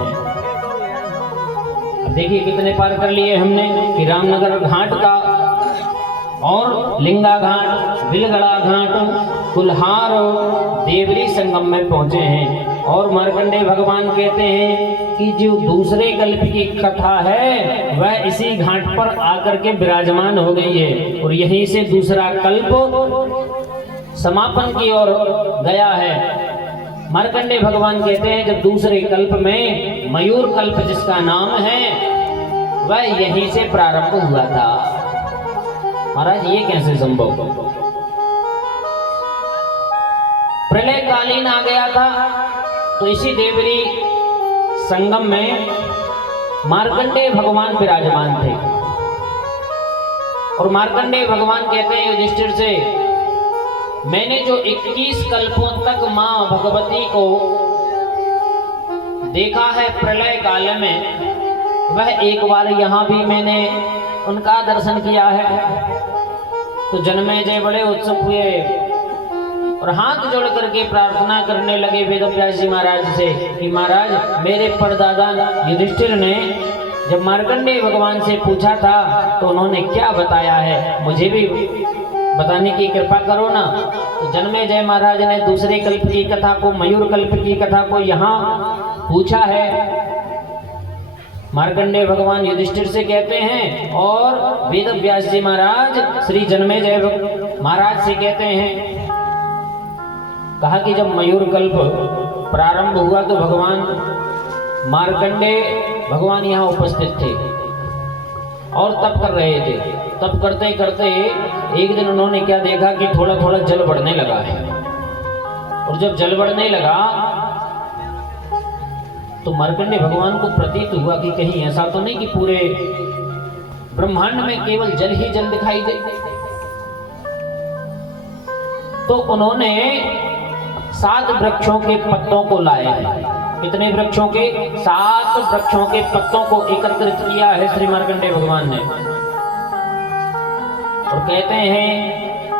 अब देखिए कितने पार कर लिए हमने कि रामनगर घाट का और लिंगा घाट, बिलगड़ा घाट, कुल्हार, देवरी संगम में पहुंचे हैं। और मार्कंडेय भगवान कहते हैं कि जो दूसरे कल्प की कथा है वह इसी घाट पर आकर के विराजमान हो गई है और यहीं से दूसरा कल्प समापन की ओर गया है। मार्कंडेय भगवान कहते हैं जब दूसरे कल्प में मयूर कल्प जिसका नाम है वह यहीं से प्रारंभ हुआ था। महाराज ये कैसे संभव? प्रलय कालीन आ गया था तो इसी देवरी संगम में मार्कंडेय भगवान विराजमान थे। और मार्कंडेय भगवान कहते हैं युधिष्ठिर से, मैंने जो 21 कल्पों तक मां भगवती को देखा है प्रलय काल में, वह एक बार यहाँ भी मैंने उनका दर्शन किया है। तो जन्मेजय बड़े उत्सुक हुए और हाथ जोड़ करके प्रार्थना करने लगे वेदव्यास जी महाराज से कि महाराज, मेरे परदादा युधिष्ठिर ने जब मार्कंडेय भगवान से पूछा था तो उन्होंने क्या बताया है, मुझे भी बताने की कृपा करो ना। तो जन्मेजय महाराज ने दूसरे कल्प की कथा को, मयूर कल्प की कथा को यहाँ पूछा है। मार्कंडेय भगवान युधिष्ठिर से कहते हैं और वेदव्यास जी महाराज श्री जन्मेजय महाराज से कहते हैं, कहा कि जब मयूर कल्प प्रारंभ हुआ तो भगवान मार्कंडेय भगवान यहाँ उपस्थित थे और तप कर रहे थे। तप करते करते एक दिन उन्होंने क्या देखा कि थोड़ा थोड़ा जल बढ़ने लगा है। और जब जल बढ़ने लगा तो मार्कंडेय भगवान को प्रतीत हुआ कि कहीं ऐसा तो नहीं कि पूरे ब्रह्मांड में केवल जल ही जल दिखाई दे। तो उन्होंने 7 वृक्षों के पत्तों को लाए हैं। कितने वृक्षों के? 7 वृक्षों के पत्तों को एकत्रित किया है श्री मार्कंडेय भगवान ने। और कहते हैं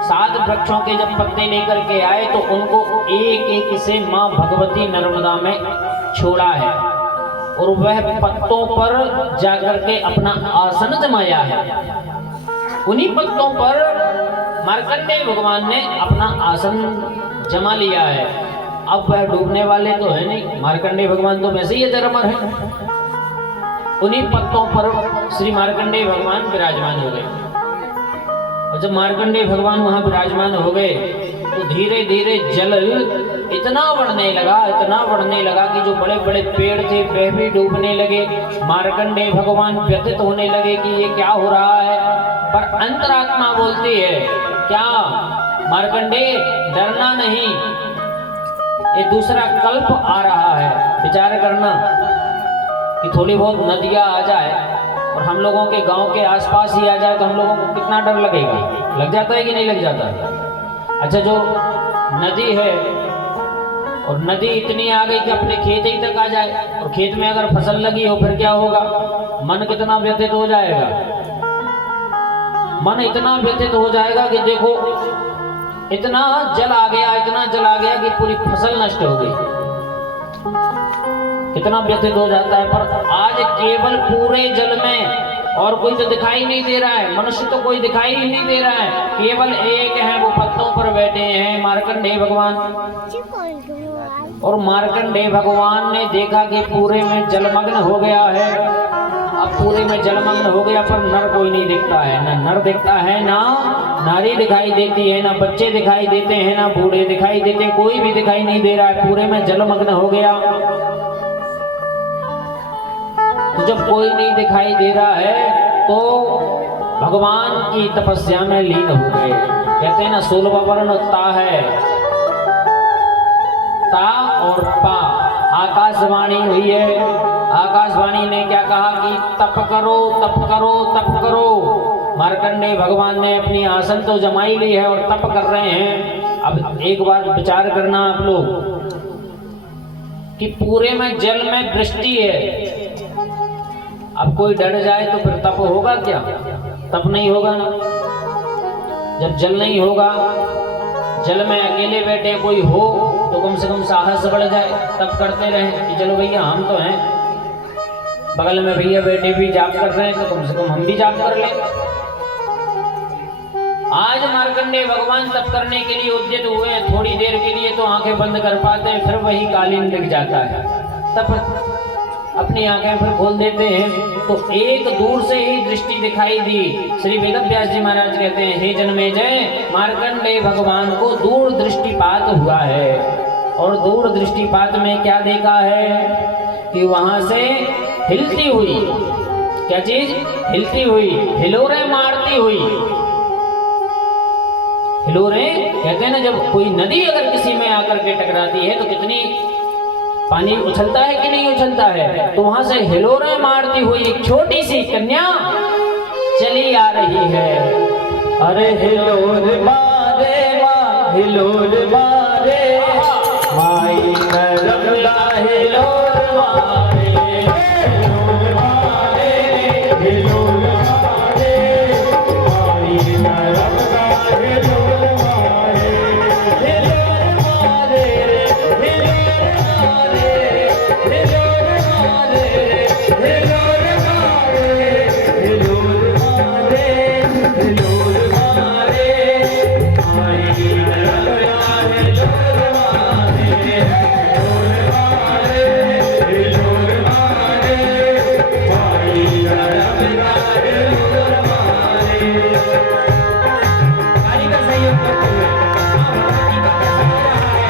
7 वृक्षों के जब पत्ते लेकर के आए तो उनको एक एक से मां भगवती नर्मदा में छोड़ा है और वह पत्तों पर जाकर के अपना आसन जमाया है। उन्हीं पत्तों पर मार्कंडेय भगवान ने अपना आसन जमा लिया है। अब वह डूबने वाले तो है नहीं, मार्कंडेय भगवान तो वैसे ही अजरमर है। उन्हीं पत्तों पर श्री मार्कंडेय भगवान विराजमान हो गए। और जब मार्कंडेय भगवान वहां विराजमान हो गए तो धीरे धीरे जल इतना बढ़ने लगा कि जो बड़े बड़े पेड़ थे वह भी डूबने लगे। मार्कंडेय भगवान व्यथित होने लगे कि ये क्या हो रहा है। पर अंतरात्मा बोलती है, क्या मार्कंडेय, डरना नहीं, ये दूसरा कल्प आ रहा है। विचार करना कि थोड़ी बहुत नदियां आ जाए और हम लोगों के गांव के आसपास ही आ जाए तो हम लोगों को कितना डर लगेगा। लग जाता है कि नहीं लग जाता? अच्छा, जो नदी है और नदी इतनी आ गई कि अपने खेत ही तक आ जाए और खेत में अगर फसल लगी हो फिर क्या होगा? मन कितना व्यथित हो जाएगा। मन इतना व्यथित हो जाएगा कि देखो इतना जल आ गया कि पूरी फसल नष्ट हो गई। कितना व्यथित हो जाता है। पर आज केवल पूरे जल में और कोई तो दिखाई नहीं दे रहा है, मनुष्य तो कोई दिखाई ही नहीं दे रहा है, केवल एक है, वो पत्तों पर बैठे हैं मार्कंडेय भगवान। और मार्कंडेय भगवान ने देखा कि पूरे में जलमग्न हो गया है। अब पूरे में जलमग्न हो गया पर नर कोई नहीं दिखता है, ना नर दिखता है, ना नारी दिखाई देती है, ना बच्चे दिखाई देते हैं, ना बूढ़े दिखाई देते हैं, कोई भी दिखाई नहीं दे रहा है। पूरे में जलमग्न हो गया। तो जब कोई नहीं दिखाई दे रहा है तो भगवान की तपस्या में लीन हो गए। कहते हैं ना, 16वां वर्ण ता है, ता और पा। आकाशवाणी हुई है। आकाशवाणी ने क्या कहा कि तप करो, तप करो, तप करो। मार्कंडेय भगवान ने अपनी आसन तो जमाई ली है और तप कर रहे हैं। अब एक बार विचार करना आप लोग कि पूरे में जल में वृष्टि है। अब कोई डर जाए तो फिर तप होगा क्या? तप नहीं होगा ना। जब जल नहीं होगा, जल में अकेले बैठे कोई हो तो कम से कम साहस बढ़ जाए, तप करते रहे कि चलो भैया हम तो हैं, बगल में भैया बेटे भी जाप कर रहे हैं तो कम से कम हम भी जाप कर लें। आज मार्कंडेय भगवान तप करने के लिए उद्यत हुए हैं। थोड़ी देर के लिए तो आंखें बंद कर पाते हैं, फिर वही कालीन दिख जाता है। तप अपनी आंखें फिर खोल देते हैं तो एक दूर से ही दृष्टि दिखाई दी। श्री वेदव्यास जी महाराज कहते हैं, हे जन्मेजय, मार्कंडेय भगवान को दूर दृष्टिपात हुआ है। और दूर दृष्टिपात में क्या देखा है कि वहां से हिलती हुई, क्या चीज? हिलती हुई, हिलोरे मारती हुई। हिलोरे कहते हैं ना, जब कोई नदी अगर किसी में आकर के टकराती है तो कितनी पानी उछलता है कि नहीं उछलता है, तो वहां से हिलोरें मारती हुई एक छोटी सी कन्या चली आ रही है। अरे हिलोर मारे माँ हिलोर मारे माई नरमदा हिलोर मारे हिलोर मारे हिलोर मारे माई नरमदा हिलोर मारे हिलोर मारे हिलोर मारे हिलोर मारे हिलोर मारे हिलोर मारे हिलोर मारे माई नरमदा हिलोर मारे हिलोर मारे हिलोर मारे माई नरमदा हिलोर मारे। गाड़ी का सहयोग करते हुए भगवती का कैसा हो रहा है।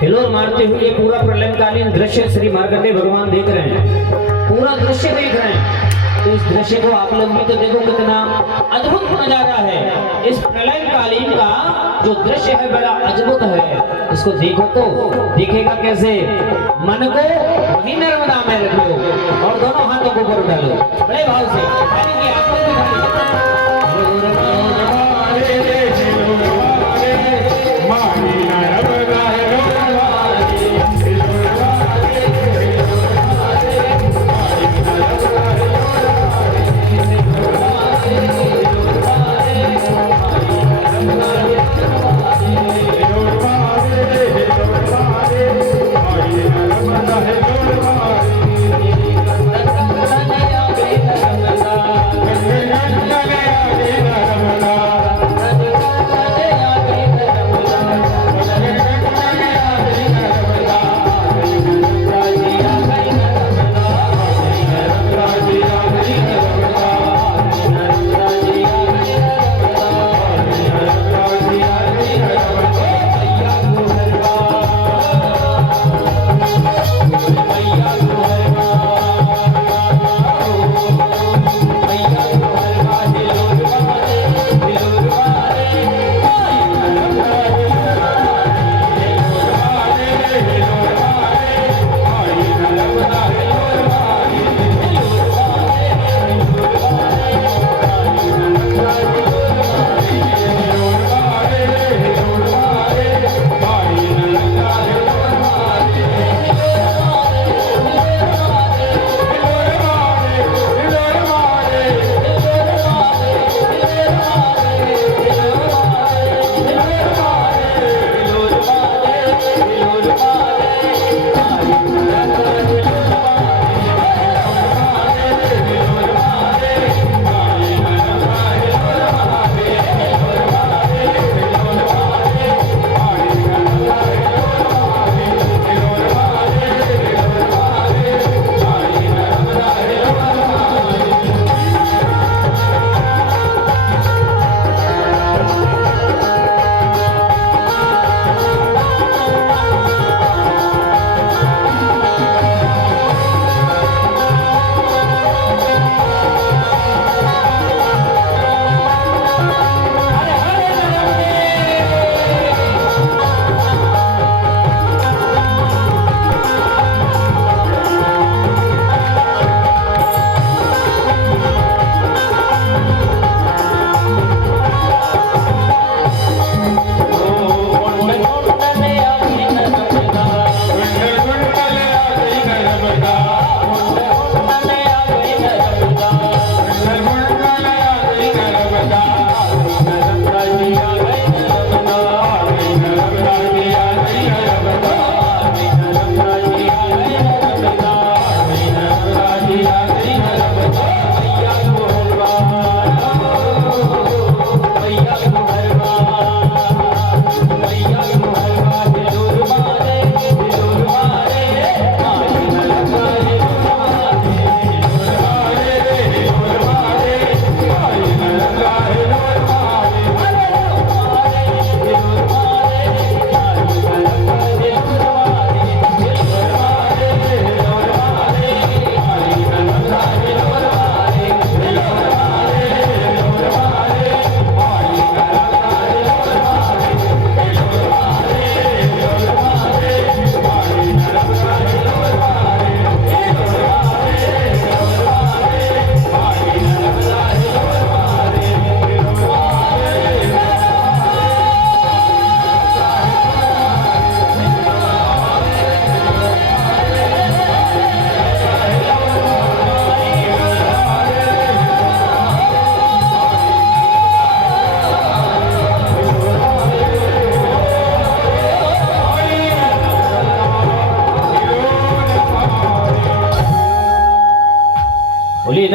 हिलोर मारते हुए ये पूरा प्रलयकालीन दृश्य श्री मार्कंडेय भगवान देख रहे हैं, पूरा दृश्य देख रहे हैं। तो इस दृश्य को आप लोग भी तो देखो कितना अद्भुत नजारा है। इस प्रलयकालीन का जो दृश्य है बड़ा अद्भुत है। इसको देखो तो देखेगा कैसे, मन को वही नर्मदा में रखो और दोनों हाथों को ऊपर डालो बड़े भाव से। यानी कि आप लोग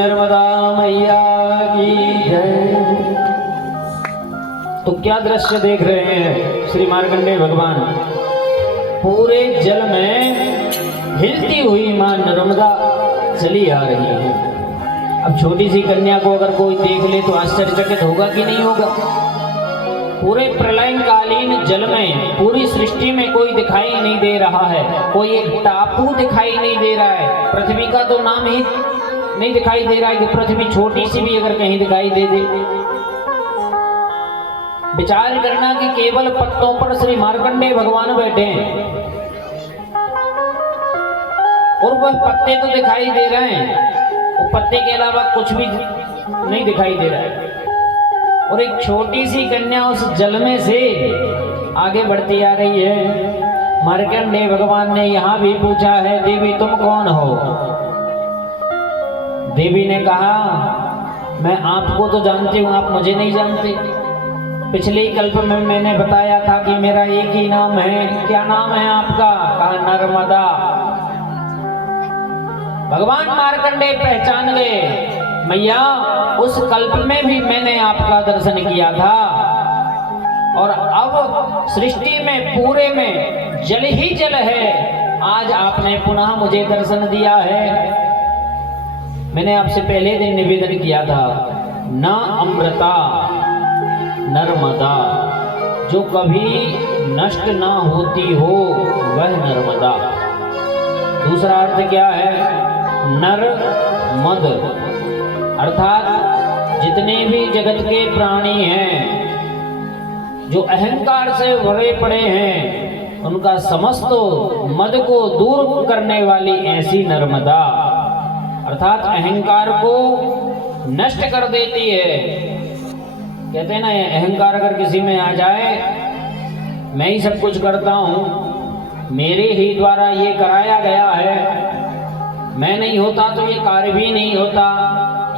नर्मदा मैया की जय। तो क्या दृश्य देख रहे हैं श्री मार्कंडेय भगवान, पूरे जल में हिलती हुई मां नर्मदा चली आ रही है। अब छोटी सी कन्या को अगर कोई देख ले तो आश्चर्यचकित होगा कि नहीं होगा। पूरे प्रलयकालीन जल में पूरी सृष्टि में कोई दिखाई नहीं दे रहा है, कोई एक टापू दिखाई नहीं दे रहा है, पृथ्वी का तो नाम ही नहीं दिखाई दे रहा है कि पृथ्वी छोटी सी भी अगर कहीं दिखाई दे दे। विचार करना कि केवल पत्तों पर श्री मार्कंडेय भगवान बैठे हैं और वह पत्ते तो दिखाई दे रहे हैं, वो पत्ते के अलावा कुछ भी नहीं दिखाई दे रहा है। और एक छोटी सी कन्या उस जल में से आगे बढ़ती आ रही है। मार्कंडेय भगवान ने यहां भी पूछा है, देवी तुम कौन हो? देवी ने कहा, मैं आपको तो जानती हूं, आप मुझे नहीं जानते। पिछले कल्प में मैंने बताया था कि मेरा एक ही नाम है। क्या नाम है आपका? कहा नर्मदा। भगवान मार्कंडेय पहचान गए, मैया उस कल्प में भी मैंने आपका दर्शन किया था और अब सृष्टि में पूरे में जल ही जल है। आज आपने पुनः मुझे दर्शन दिया है। मैंने आपसे पहले दिन निवेदन किया था, न अमृता नर्मदा, जो कभी नष्ट ना होती हो वह नर्मदा। दूसरा अर्थ क्या है? नर मद, अर्थात जितने भी जगत के प्राणी हैं जो अहंकार से भरे पड़े हैं, उनका समस्त मद को दूर करने वाली ऐसी नर्मदा, अर्थात अहंकार को नष्ट कर देती है। कहते हैं ना, अहंकार अगर किसी में आ जाए, मैं ही सब कुछ करता हूँ, मेरे ही द्वारा ये कराया गया है, मैं नहीं होता तो ये कार्य भी नहीं होता,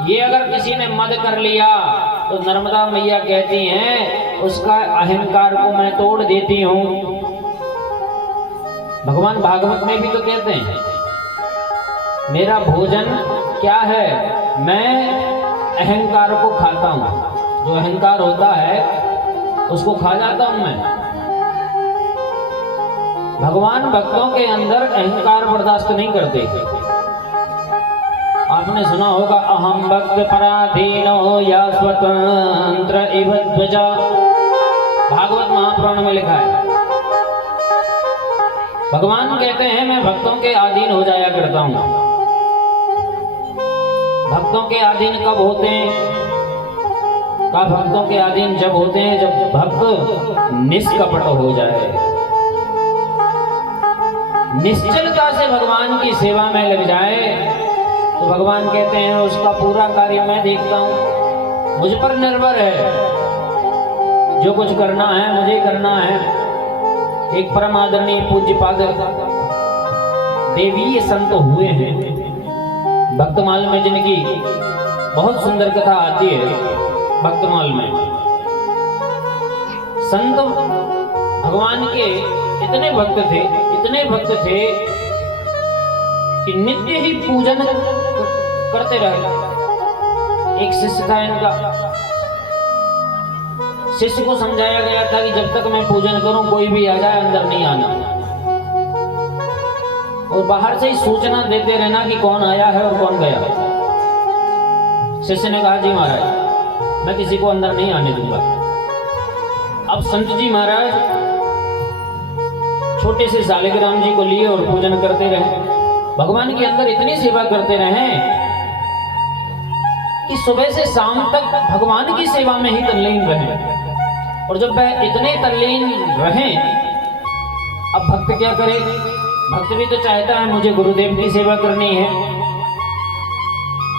ये अगर किसी ने मद कर लिया तो नर्मदा मैया कहती हैं उसका अहंकार को मैं तोड़ देती हूँ। भगवान भागवत में भी तो कहते हैं, मेरा भोजन क्या है? मैं अहंकार को खाता हूँ। जो अहंकार होता है उसको खा जाता हूं मैं। भगवान भक्तों के अंदर अहंकार बर्दाश्त नहीं करते। आपने सुना होगा, अहम भक्त पराधीनो या स्वतंत्र इव ध्वजा, भागवत महापुराण में लिखा है। भगवान कहते हैं मैं भक्तों के अधीन हो जाया करता हूं। भक्तों के अधीन कब होते हैं? का भक्तों के अधीन जब होते हैं जब भक्त निष्कपट हो जाए, निश्चलता से भगवान की सेवा में लग जाए, तो भगवान कहते हैं उसका पूरा कार्य मैं देखता हूं, मुझ पर निर्भर है, जो कुछ करना है मुझे करना है। एक परम आदरणीय पूज्यपाद देवीय संत हुए हैं भक्तमाल में, जिनकी बहुत सुंदर कथा आती है। भक्तमाल में संत भगवान के इतने भक्त थे, इतने भक्त थे कि नित्य ही पूजन करते रहे। एक शिष्य था इनका, शिष्य को समझाया गया था कि जब तक मैं पूजन करूं कोई भी आ जाए अंदर नहीं आना, और बाहर से ही सूचना देते रहना कि कौन आया है और कौन गया है। शिष्य ने कहा, जी महाराज मैं किसी को अंदर नहीं आने दूंगा। अब संत जी महाराज छोटे से सालिग्राम जी को लिए और पूजन करते रहे। भगवान के अंदर इतनी सेवा करते रहे कि सुबह से शाम तक भगवान की सेवा में ही तल्लीन रहे। और जब वह इतने तल्लीन रहे, अब भक्त क्या करे? भक्त भी तो चाहता है मुझे गुरुदेव की सेवा करनी है।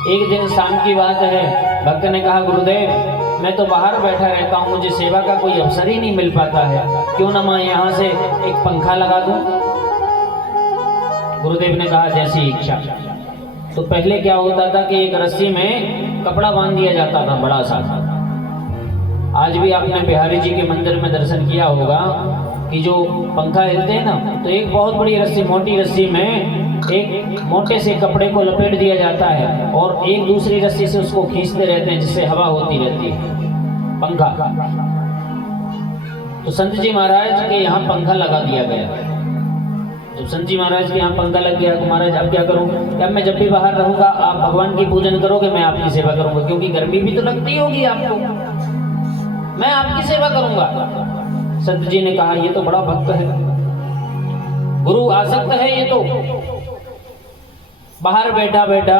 एक दिन शाम की बात है, भक्त ने कहा, गुरुदेव मैं तो बाहर बैठा रहता हूँ, मुझे सेवा का कोई अवसर ही नहीं मिल पाता है, क्यों ना मैं यहाँ से एक पंखा लगा दूं? गुरुदेव ने कहा, जैसी इच्छा। तो पहले क्या होता था कि एक रस्सी में कपड़ा बांध दिया जाता था बड़ा सा। आज भी आपने बिहारी जी के मंदिर में दर्शन किया होगा कि जो पंखा हिलते हैं ना, तो एक बहुत बड़ी रस्सी, मोटी रस्सी में एक मोटे से कपड़े को लपेट दिया जाता है और एक दूसरी रस्सी से उसको खींचते रहते हैं जिससे हवा होती रहती है, पंखा। तो संत जी महाराज के यहाँ पंखा लगा दिया गया। जब संत जी महाराज के यहाँ पंखा लग गया तो महाराज अब क्या करूँ? अब मैं जब भी बाहर रहूंगा आप भगवान की पूजन करोगे, मैं आपकी सेवा करूंगा, क्योंकि गर्मी भी तो लगती होगी आपको, मैं आपकी सेवा करूंगा। संत जी ने कहा ये तो बड़ा भक्त है, गुरु आसक्त है ये तो। बाहर बैठा बैठा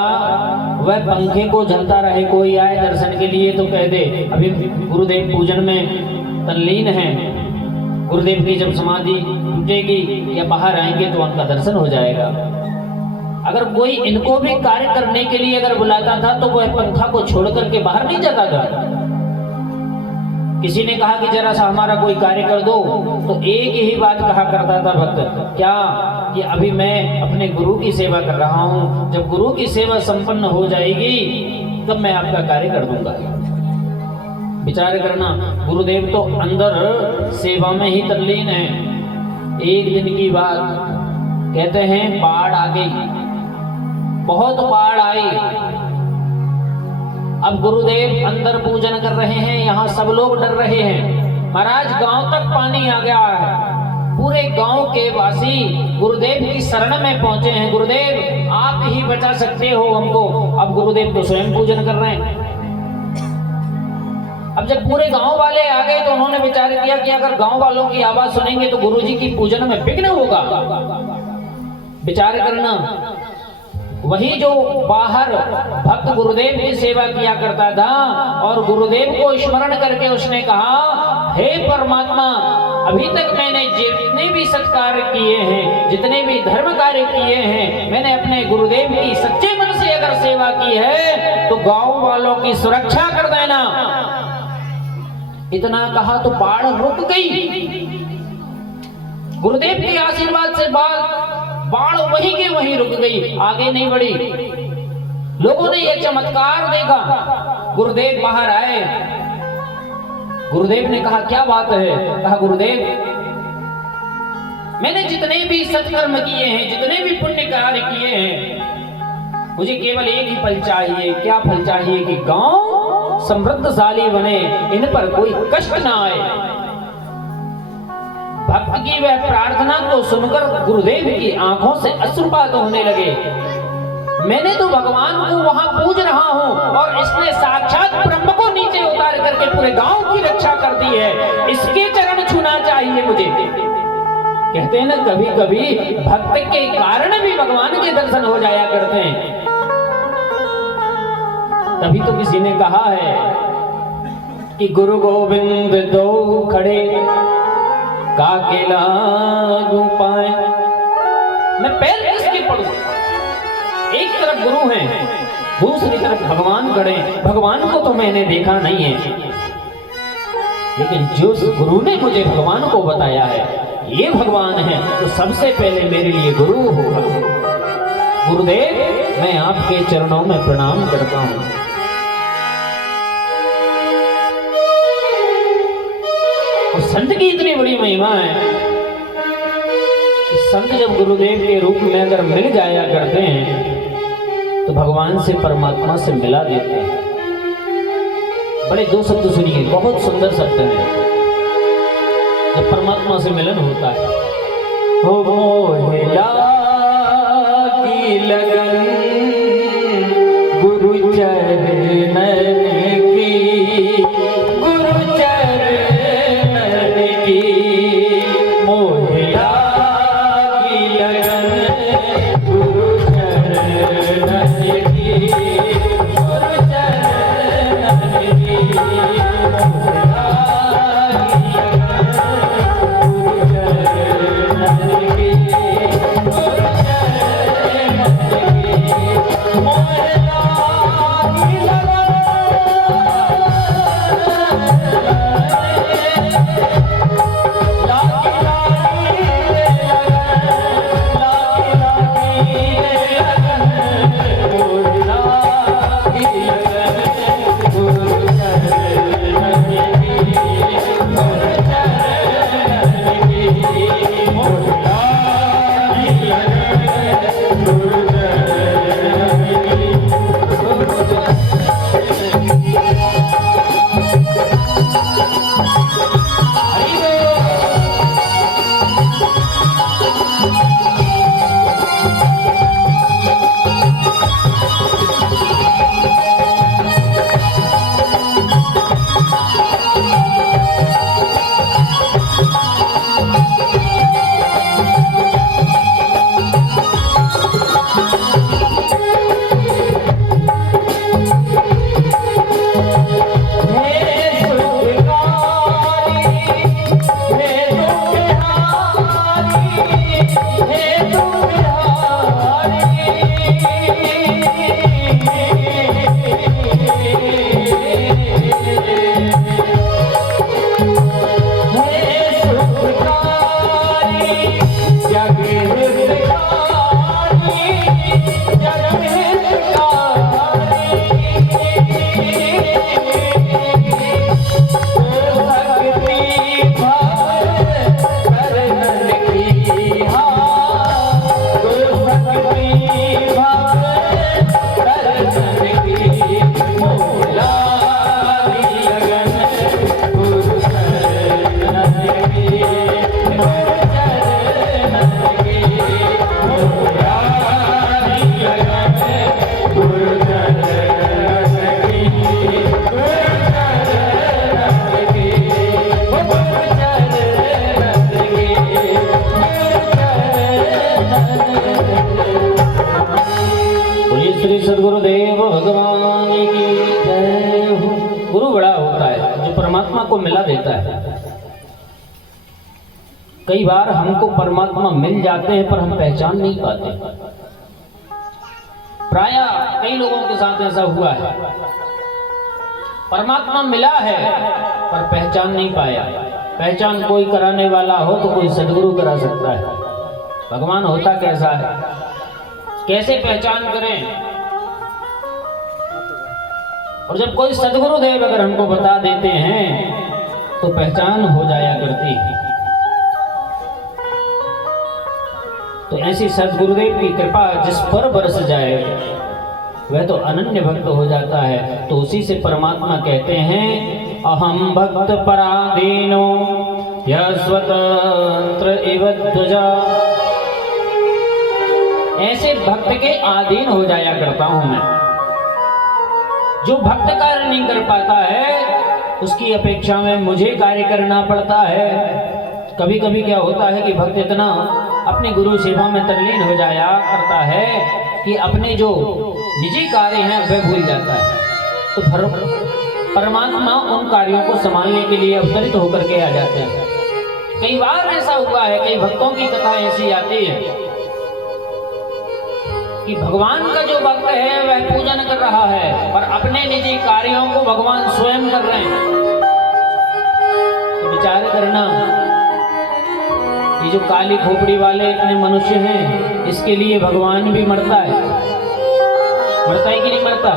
वह पंखे को झलता रहे, कोई आए दर्शन के लिए तो कह दे अभी गुरुदेव पूजन में तल्लीन है, गुरुदेव की जब समाधि टूटेगी या बाहर आएंगे तो उनका दर्शन हो जाएगा। अगर कोई इनको भी कार्य करने के लिए अगर बुलाता था तो वह पंखा को छोड़ करके बाहर नहीं जाता था। किसी ने कहा कि जरा सा हमारा कोई कार्य कर दो तो एक ही बात कहा करता था भक्त, क्या कि अभी मैं अपने गुरु की सेवा कर रहा हूं, जब गुरु की सेवा संपन्न हो जाएगी तब मैं आपका कार्य कर दूंगा। विचार करना, गुरुदेव तो अंदर सेवा में ही तल्लीन है। एक दिन की बात, कहते हैं बाढ़ आ गई, बहुत बाढ़ आई। अब गुरुदेव अंदर पूजन कर रहे हैं, यहाँ सब लोग डर रहे हैं। महाराज गांव तक पानी आ गया है, पूरे गांव के वासी गुरुदेव की शरण में पहुंचे हैं, गुरुदेव आप ही बचा सकते हो हमको। अब गुरुदेव तो स्वयं पूजन कर रहे हैं। अब जब पूरे गांव वाले आ गए तो उन्होंने विचार किया कि अगर गांव वालों की आवाज सुनेंगे तो गुरुजी की पूजन में विघ्न होगा। विचार करना, वही जो बाहर भक्त गुरुदेव की सेवा किया करता था और गुरुदेव को स्मरण करके उसने कहा, हे परमात्मा, अभी तक मैंने जितने भी सत्कार किए हैं, जितने भी धर्म कार्य किए हैं, मैंने अपने गुरुदेव की सच्चे मन से अगर सेवा की है तो गांव वालों की सुरक्षा कर देना। इतना कहा तो बाढ़ रुक गई। गुरुदेव के आशीर्वाद से बाढ़ वहीं के वहीं रुक गई, आगे नहीं बढ़ी। लोगों ने यह चमत्कार देखा, गुरुदेव बाहर आए। गुरुदेव ने कहा क्या बात है? कहा गुरुदेव, मैंने जितने भी सत्कर्म किए हैं, जितने भी पुण्य कार्य किए हैं, मुझे केवल एक ही फल चाहिए। क्या फल चाहिए? कि गांव समृद्धशाली बने, इन पर कोई कष्ट ना आए। भक्त की वह प्रार्थना को सुनकर गुरुदेव की आंखों से अश्रुपात होने लगे। मैंने तो भगवान को वहां पूज रहा हूं और इसने साक्षात ब्रह्म को नीचे उतार करके पूरे गांव की रक्षा कर दी है, इसके चरण छूना चाहिए मुझे। कहते हैं ना, कभी कभी भक्त के कारण भी भगवान के दर्शन हो जाया करते हैं। तभी तो किसी ने कहा है कि गुरु गोविंद दो खड़े काके लागू पाए। मैं पैर किसके पढ़ूं? एक तरफ गुरु हैं, दूसरी तरफ भगवान खड़े। भगवान को तो मैंने देखा नहीं है, लेकिन जिस गुरु ने मुझे भगवान को बताया है ये भगवान है, तो सबसे पहले मेरे लिए गुरु होगा। गुरुदेव, मैं आपके चरणों में प्रणाम करता हूं। और संत की इतनी बड़ी महिमा है कि संत जब गुरुदेव के रूप में अगर मिल जाया करते हैं तो भगवान से, परमात्मा से मिला देते हैं। बड़े दो शब्द सुनिए, बहुत सुंदर शब्द हैं। जब परमात्मा से मिलन होता है, हो मोहिला की लगन गुरु चरणन की, गुरु चरणन की, मोहिला की लगन गुरु चरणन की, गुरु चरणन की, मोहिला की लगन श्री सद्गुरुदेव भगवान की जय हो। गुरु बड़ा होता है जो परमात्मा को मिला देता है। कई बार हमको परमात्मा मिल जाते हैं पर हम पहचान नहीं पाते। प्रायः कई लोगों के साथ ऐसा हुआ है, परमात्मा मिला है पर पहचान नहीं पाया। पहचान कोई कराने वाला हो तो कोई सद्गुरु करा सकता है। भगवान होता कैसा है, कैसे पहचान करें। और जब कोई सद्गुरुदेव अगर हमको बता देते हैं तो पहचान हो जाया करती है। तो ऐसी सद्गुरुदेव की कृपा जिस पर बरस जाए वह तो अनन्य भक्त हो जाता है। तो उसी से परमात्मा कहते हैं अहम भक्त पराधीनो यः स्वतंत्र इव ध्वजा। ऐसे भक्त के अधीन हो जाया करता हूं मैं। जो भक्त कार्य नहीं कर पाता है उसकी अपेक्षा में मुझे कार्य करना पड़ता है। कभी कभी क्या होता है कि भक्त इतना अपनी गुरु सेवा में तल्लीन हो जाया करता है कि अपने जो निजी कार्य हैं वह भूल जाता है। तो परमात्मा उन कार्यों को संभालने के लिए अवतरित होकर के आ जाते हैं। कई बार ऐसा हुआ है, कई भक्तों की कथा ऐसी आती है कि भगवान का जो भक्त है वह पूजन कर रहा है और अपने निजी कार्यों को भगवान स्वयं कर रहे हैं। तो विचार करना, ये जो काली खोपड़ी वाले इतने मनुष्य हैं इसके लिए भगवान भी मरता है कि नहीं मरता।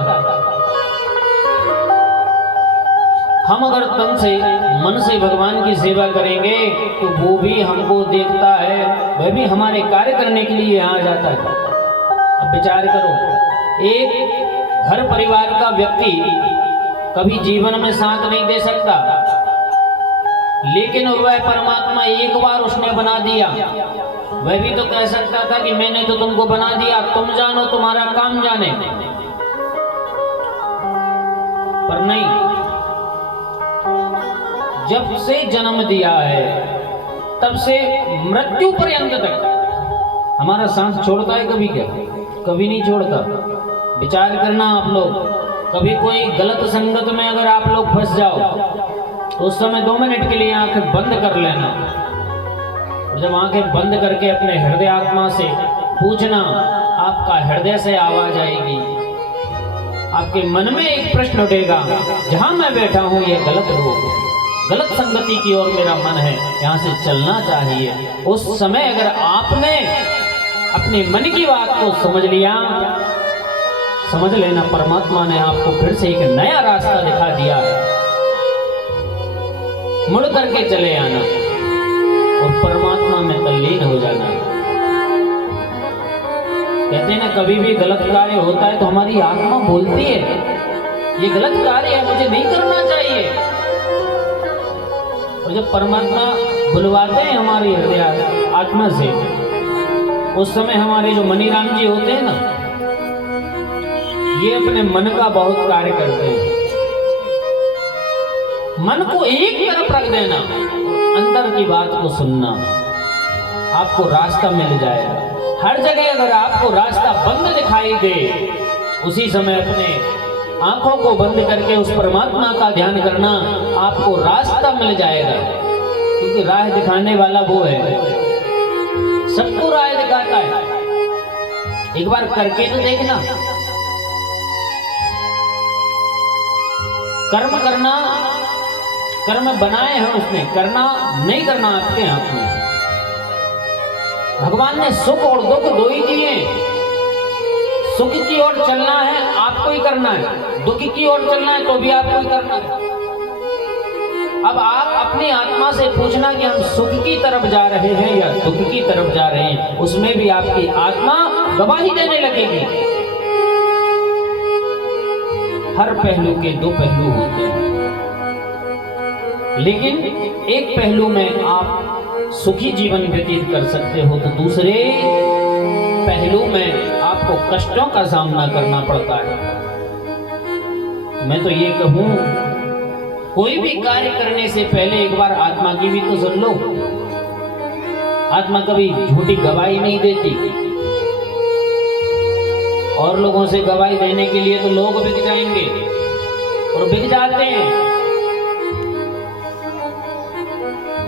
हम अगर तन से मन से भगवान की सेवा करेंगे तो वो भी हमको देखता है, वह भी हमारे कार्य करने के लिए यहाँ जाता है। अब विचार करो, एक घर परिवार का व्यक्ति कभी जीवन में साथ नहीं दे सकता, लेकिन वह परमात्मा एक बार उसने बना दिया। वह भी तो कह सकता था कि मैंने तो तुमको बना दिया, तुम जानो तुम्हारा काम जाने, पर नहीं। जब से जन्म दिया है तब से मृत्यु पर्यंत तक हमारा साथ छोड़ता है कभी? क्या कभी नहीं छोड़ता। विचार करना आप लोग, कभी कोई गलत संगत में अगर आप लोग फंस जाओ तो उस समय 2 मिनट के लिए आंखें बंद कर लेना और जब आंखें बंद करके अपने हृदय आत्मा से पूछना, आपका हृदय से आवाज आएगी, आपके मन में एक प्रश्न उठेगा, जहां मैं बैठा हूं यह गलत लोग, गलत संगति की ओर मेरा मन है, यहां से चलना चाहिए। उस समय अगर आपने अपने मन की बात को समझ लिया, समझ लेना परमात्मा ने आपको फिर से एक नया रास्ता दिखा दिया है। मुड़ करके चले आना और परमात्मा में तल्लीन हो जाना। कहते हैं ना, कभी भी गलत कार्य होता है तो हमारी आत्मा बोलती है ये गलत कार्य है, मुझे नहीं करना चाहिए। और जब परमात्मा बुलवाते हैं हमारी हृदय आत्मा से, उस समय हमारे जो मनीराम जी होते हैं ना, ये अपने मन का बहुत कार्य करते हैं। मन को एक तरफ रख देना, अंदर की बात को सुनना, आपको रास्ता मिल जाएगा। हर जगह अगर आपको रास्ता बंद दिखाई दे, उसी समय अपने आंखों को बंद करके उस परमात्मा का ध्यान करना, आपको रास्ता मिल जाएगा। क्योंकि राह दिखाने वाला वो है, सबको राह दिखाता है। एक बार करके तो देखना। कर्म करना, कर्म बनाए हैं उसने, करना नहीं करना आपके हाथ में। भगवान ने सुख और दुख दो ही दिए। सुख की ओर चलना है आपको ही करना है, दुख की ओर चलना है तो भी आपको ही करना है। अब आप अपनी आत्मा से पूछना कि हम सुख की तरफ जा रहे हैं या दुख की तरफ जा रहे हैं, उसमें भी आपकी आत्मा गवाही देने लगेगी। हर पहलू के 2 पहलू होते हैं, लेकिन एक पहलू में आप सुखी जीवन व्यतीत कर सकते हो तो दूसरे पहलू में आपको कष्टों का सामना करना पड़ता है। मैं तो ये कहूं, कोई भी कार्य करने से पहले एक बार आत्मा की भी तो सुन लो। आत्मा कभी झूठी गवाही नहीं देती और लोगों से गवाही देने के लिए तो लोग बिक जाएंगे और बिक जाते हैं।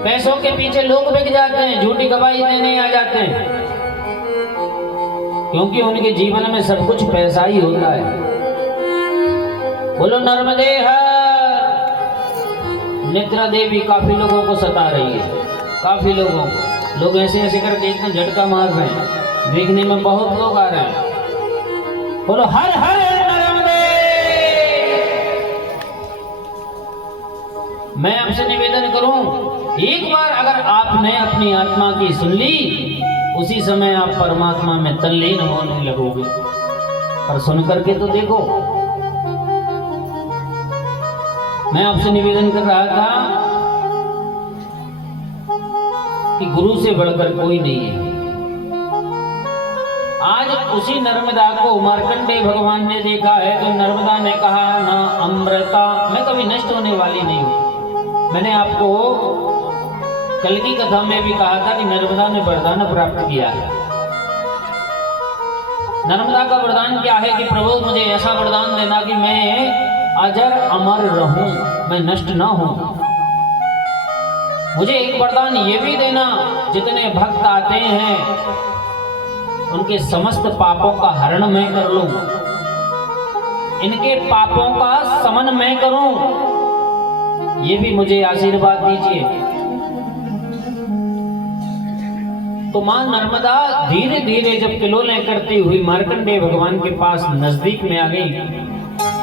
पैसों के पीछे लोग बिक जाते हैं, झूठी गवाही देने आ जाते हैं, क्योंकि उनके जीवन में सब कुछ पैसा ही होता है। बोलो नर्मदे हर। निद्रा देवी काफी लोगों को सता रही है, काफी लोग ऐसे ऐसे करके इतना झटका मार रहे हैं, देखने में बहुत लोग आ रहे हैं। बोलो हर हर नर्मदे। मैं आपसे निवेदन करूं, एक बार अगर आपने अपनी आत्मा की सुन ली, उसी समय आप परमात्मा में तल्लीन होने लगोगे। पर सुन करके तो देखो। मैं आपसे निवेदन कर रहा था कि गुरु से बढ़कर कोई नहीं है। आज उसी नर्मदा को मार्कंडेय भगवान ने देखा है, तो नर्मदा ने कहा ना अमृता, मैं कभी नष्ट होने वाली नहीं हूं। मैंने आपको कल की कथा में भी कहा था कि नर्मदा ने वरदान प्राप्त किया है। नर्मदा का वरदान क्या है कि प्रभु मुझे ऐसा वरदान देना कि मैं अजर अमर रहूं, मैं नष्ट ना हूं। मुझे एक वरदान ये भी देना, जितने भक्त आते हैं उनके समस्त पापों का हरण मैं कर लूं, इनके पापों का समन मैं करूं, ये भी मुझे आशीर्वाद दीजिए। तो मां नर्मदा धीरे धीरे जब किलोले करती हुई मार्कंडेय भगवान के पास नजदीक में आ गई,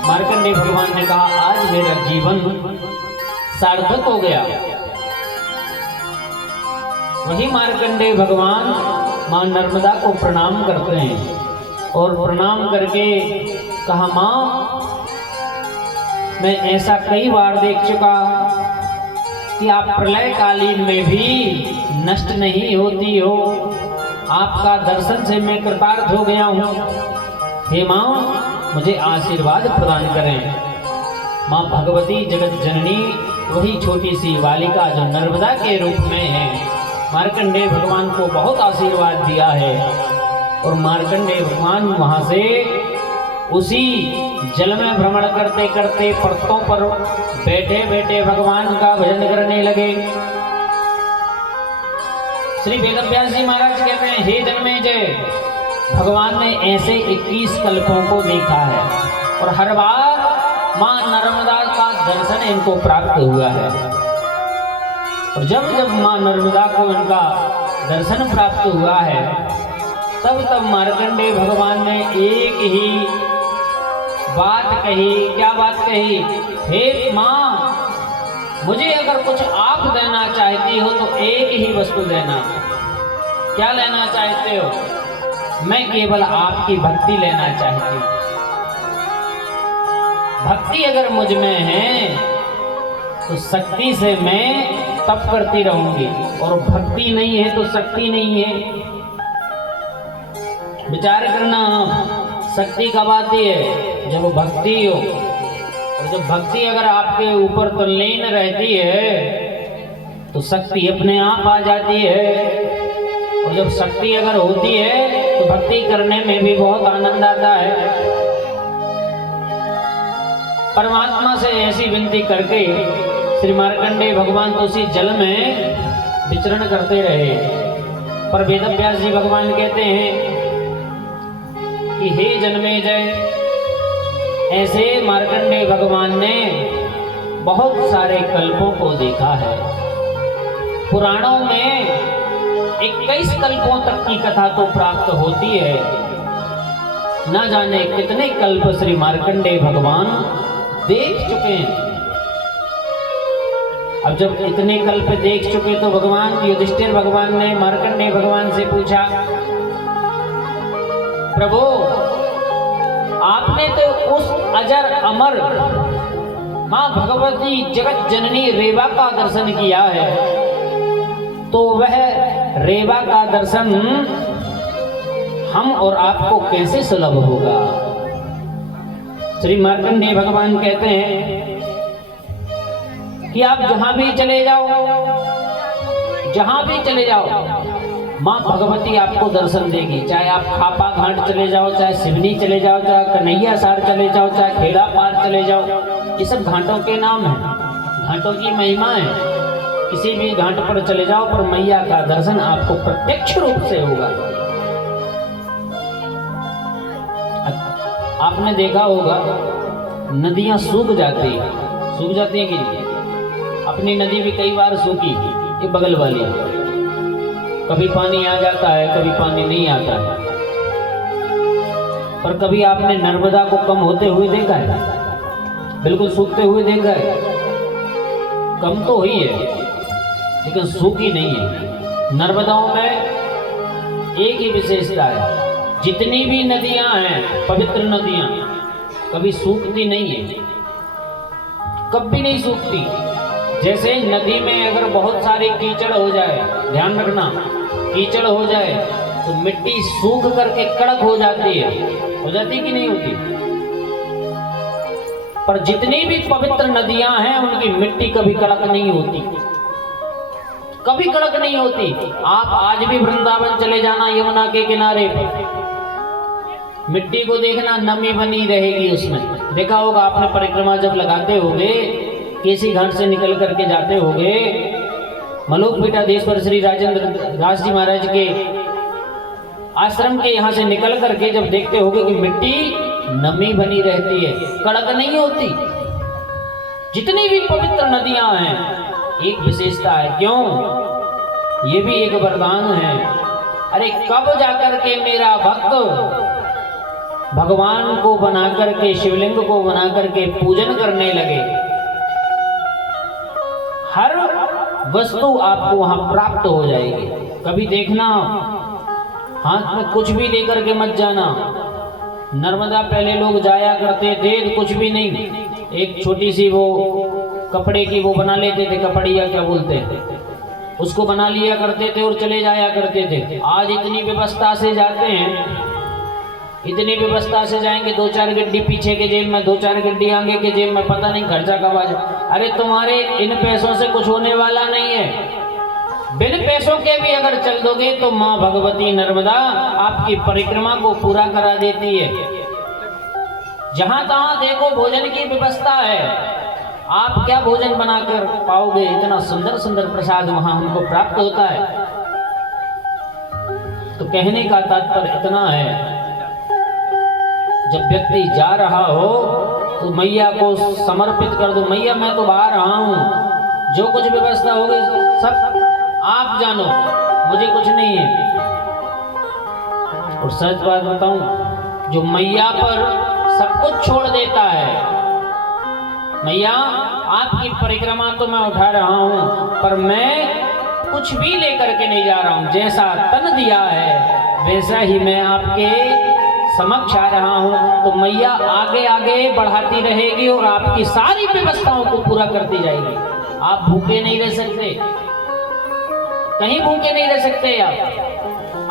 मार्कंडेय भगवान ने कहा आज मेरा जीवन सार्थक हो गया। वही मार्कंडेय भगवान मां नर्मदा को प्रणाम करते हैं और प्रणाम करके कहा मां, मैं ऐसा कई बार देख चुका कि आप प्रलय कालीन में भी नष्ट नहीं होती हो, आपका दर्शन से मैं कृतार्थ हो गया हूँ। हे मां, मुझे आशीर्वाद प्रदान करें। मां भगवती जगत जननी वही छोटी सी बालिका जो नर्मदा के रूप में है, मार्कंडेय भगवान को बहुत आशीर्वाद दिया है। और मार्कंडेय भगवान वहां से उसी जल में भ्रमण करते करते पर्वतों पर बैठे बैठे भगवान का भजन करने लगे। श्री वेदव्यास जी महाराज कहते हैं, हे जन्मेजय, भगवान ने ऐसे 21 कल्पों को देखा है और हर बार मां नर्मदा का दर्शन इनको प्राप्त हुआ है। और जब जब मां नर्मदा को इनका दर्शन प्राप्त हुआ है, तब तब मार्कंडेय भगवान ने एक ही बात कही। क्या बात कही? हे मां, मुझे अगर कुछ आप देना चाहती हो तो एक ही वस्तु देना। क्या लेना चाहते हो? मैं केवल आपकी भक्ति लेना चाहती हूँ। भक्ति अगर मुझ में है तो शक्ति से मैं तप करती रहूंगी, और भक्ति नहीं है तो शक्ति नहीं है। विचार करना, शक्ति कब आती है? जब भक्ति हो। और जब भक्ति अगर आपके ऊपर तल्लीन रहती है तो शक्ति अपने आप आ जाती है। और जब शक्ति अगर होती है तो भक्ति करने में भी बहुत आनंद आता है। परमात्मा से ऐसी विनती करके श्री मार्कंडेय भगवान तो उसी जल में विचरण करते रहे। पर वेदव्यास जी भगवान कहते हैं कि हे जन्मेजय, ऐसे मार्कंडेय भगवान ने बहुत सारे कल्पों को देखा है। पुराणों में 21 कल्पों तक की कथा तो प्राप्त होती है। न जाने कितने कल्प श्री मार्कंडेय भगवान देख चुके हैं। अब जब इतने कल्प देख चुके तो भगवान युधिष्ठिर भगवान ने मार्कंडेय भगवान से पूछा, प्रभु आपने तो उस अजर अमर मां भगवती जगत जननी रेवा का दर्शन किया है, तो वह रेवा का दर्शन हम और आपको कैसे सुलभ होगा? श्री मार्कंडेय भगवान कहते हैं कि आप जहां भी चले जाओ, जहां भी चले जाओ, माँ भगवती आपको दर्शन देगी। चाहे आप खापा घाट चले जाओ, चाहे सिवनी चले जाओ, चाहे कन्हैया सार चले जाओ, चाहे खेड़ा पार चले जाओ, ये सब घाटों के नाम हैं, घाटों की महिमा है। किसी भी घाट पर चले जाओ पर मैया का दर्शन आपको प्रत्यक्ष रूप से होगा। आपने देखा होगा नदियां सूख जाती हैं कि नहीं? अपनी नदी भी कई बार सूखी, ये बगल वाली, कभी पानी आ जाता है, कभी पानी नहीं आता है। पर कभी आपने नर्मदा को कम होते हुए देखा है? बिल्कुल सूखते हुए देखा है? कम तो हुई है लेकिन सूखी नहीं है। नर्मदाओं में एक ही विशेषता है, जितनी भी नदियां हैं पवित्र नदियां कभी सूखती नहीं है, कभी नहीं सूखती। जैसे नदी में अगर बहुत सारे कीचड़ हो जाए, ध्यान रखना, कीचड़ हो जाए तो मिट्टी सूख करके कड़क हो जाती है, हो जाती कि नहीं होती? पर जितनी भी पवित्र नदियां हैं उनकी मिट्टी कभी कड़क नहीं होती, कभी कड़क नहीं होती। आप आज भी वृंदावन चले जाना, यमुना के किनारे पर मिट्टी को देखना, नमी बनी रहेगी उसमें। देखा होगा आपने, परिक्रमा जब लगाते होगे, केसी घाट से निकल करके जाते होगे, मलोक पीठाधीश्वर श्री राजेंद्र दास जी महाराज के आश्रम के यहाँ से निकल करके जब देखते होगे कि मिट्टी नमी बनी रहती है, कड़क नहीं होती। जितनी भी पवित्र नदियां हैं एक विशेषता है, क्यों? ये भी एक वरदान है। अरे कब जाकर के मेरा भक्त भगवान को बना करके, शिवलिंग को बना करके पूजन करने लगे, हर वस्तु आपको वहां प्राप्त हो जाएगी। कभी देखना, हाथ में कुछ भी लेकर के मत जाना। नर्मदा पहले लोग जाया करते थे तो कुछ भी नहीं, एक छोटी सी वो कपड़े की वो बना लेते थे, कपड़िया क्या बोलते हैं, उसको बना लिया करते थे और चले जाया करते थे। आज इतनी व्यवस्था से जाते हैं, इतनी व्यवस्था से जाएंगे, 2-4 गड्डी पीछे के जेब में, 2-4 गड्डी आगे के जेब में, पता नहीं खर्चा कब आ जाए। अरे तुम्हारे इन पैसों से कुछ होने वाला नहीं है। बिन पैसों के भी अगर चल दोगे तो माँ भगवती नर्मदा आपकी परिक्रमा को पूरा करा देती है। जहां तहां देखो भोजन की व्यवस्था है, आप क्या भोजन बनाकर पाओगे? इतना सुंदर सुंदर प्रसाद वहां हमको प्राप्त होता है। तो कहने का तात्पर्य इतना है, जब व्यक्ति जा रहा हो तो मैया को समर्पित कर दो। मैया मैं तो बाहर रहा हूं, जो कुछ व्यवस्था होगी सब आप जानो, मुझे कुछ नहीं है। और सच बात बताऊं, जो मैया पर सब कुछ छोड़ देता है, मैया आपकी परिक्रमा तो मैं उठा रहा हूं पर मैं कुछ भी लेकर के नहीं जा रहा हूं, जैसा तन दिया है वैसा ही मैं आपके समक्ष आ रहा हूं। तो मैया आगे आगे बढ़ाती रहेगी और आपकी सारी व्यवस्थाओं को पूरा करती जाएगी। आप भूखे नहीं रह सकते, कहीं भूखे नहीं रह सकते आप।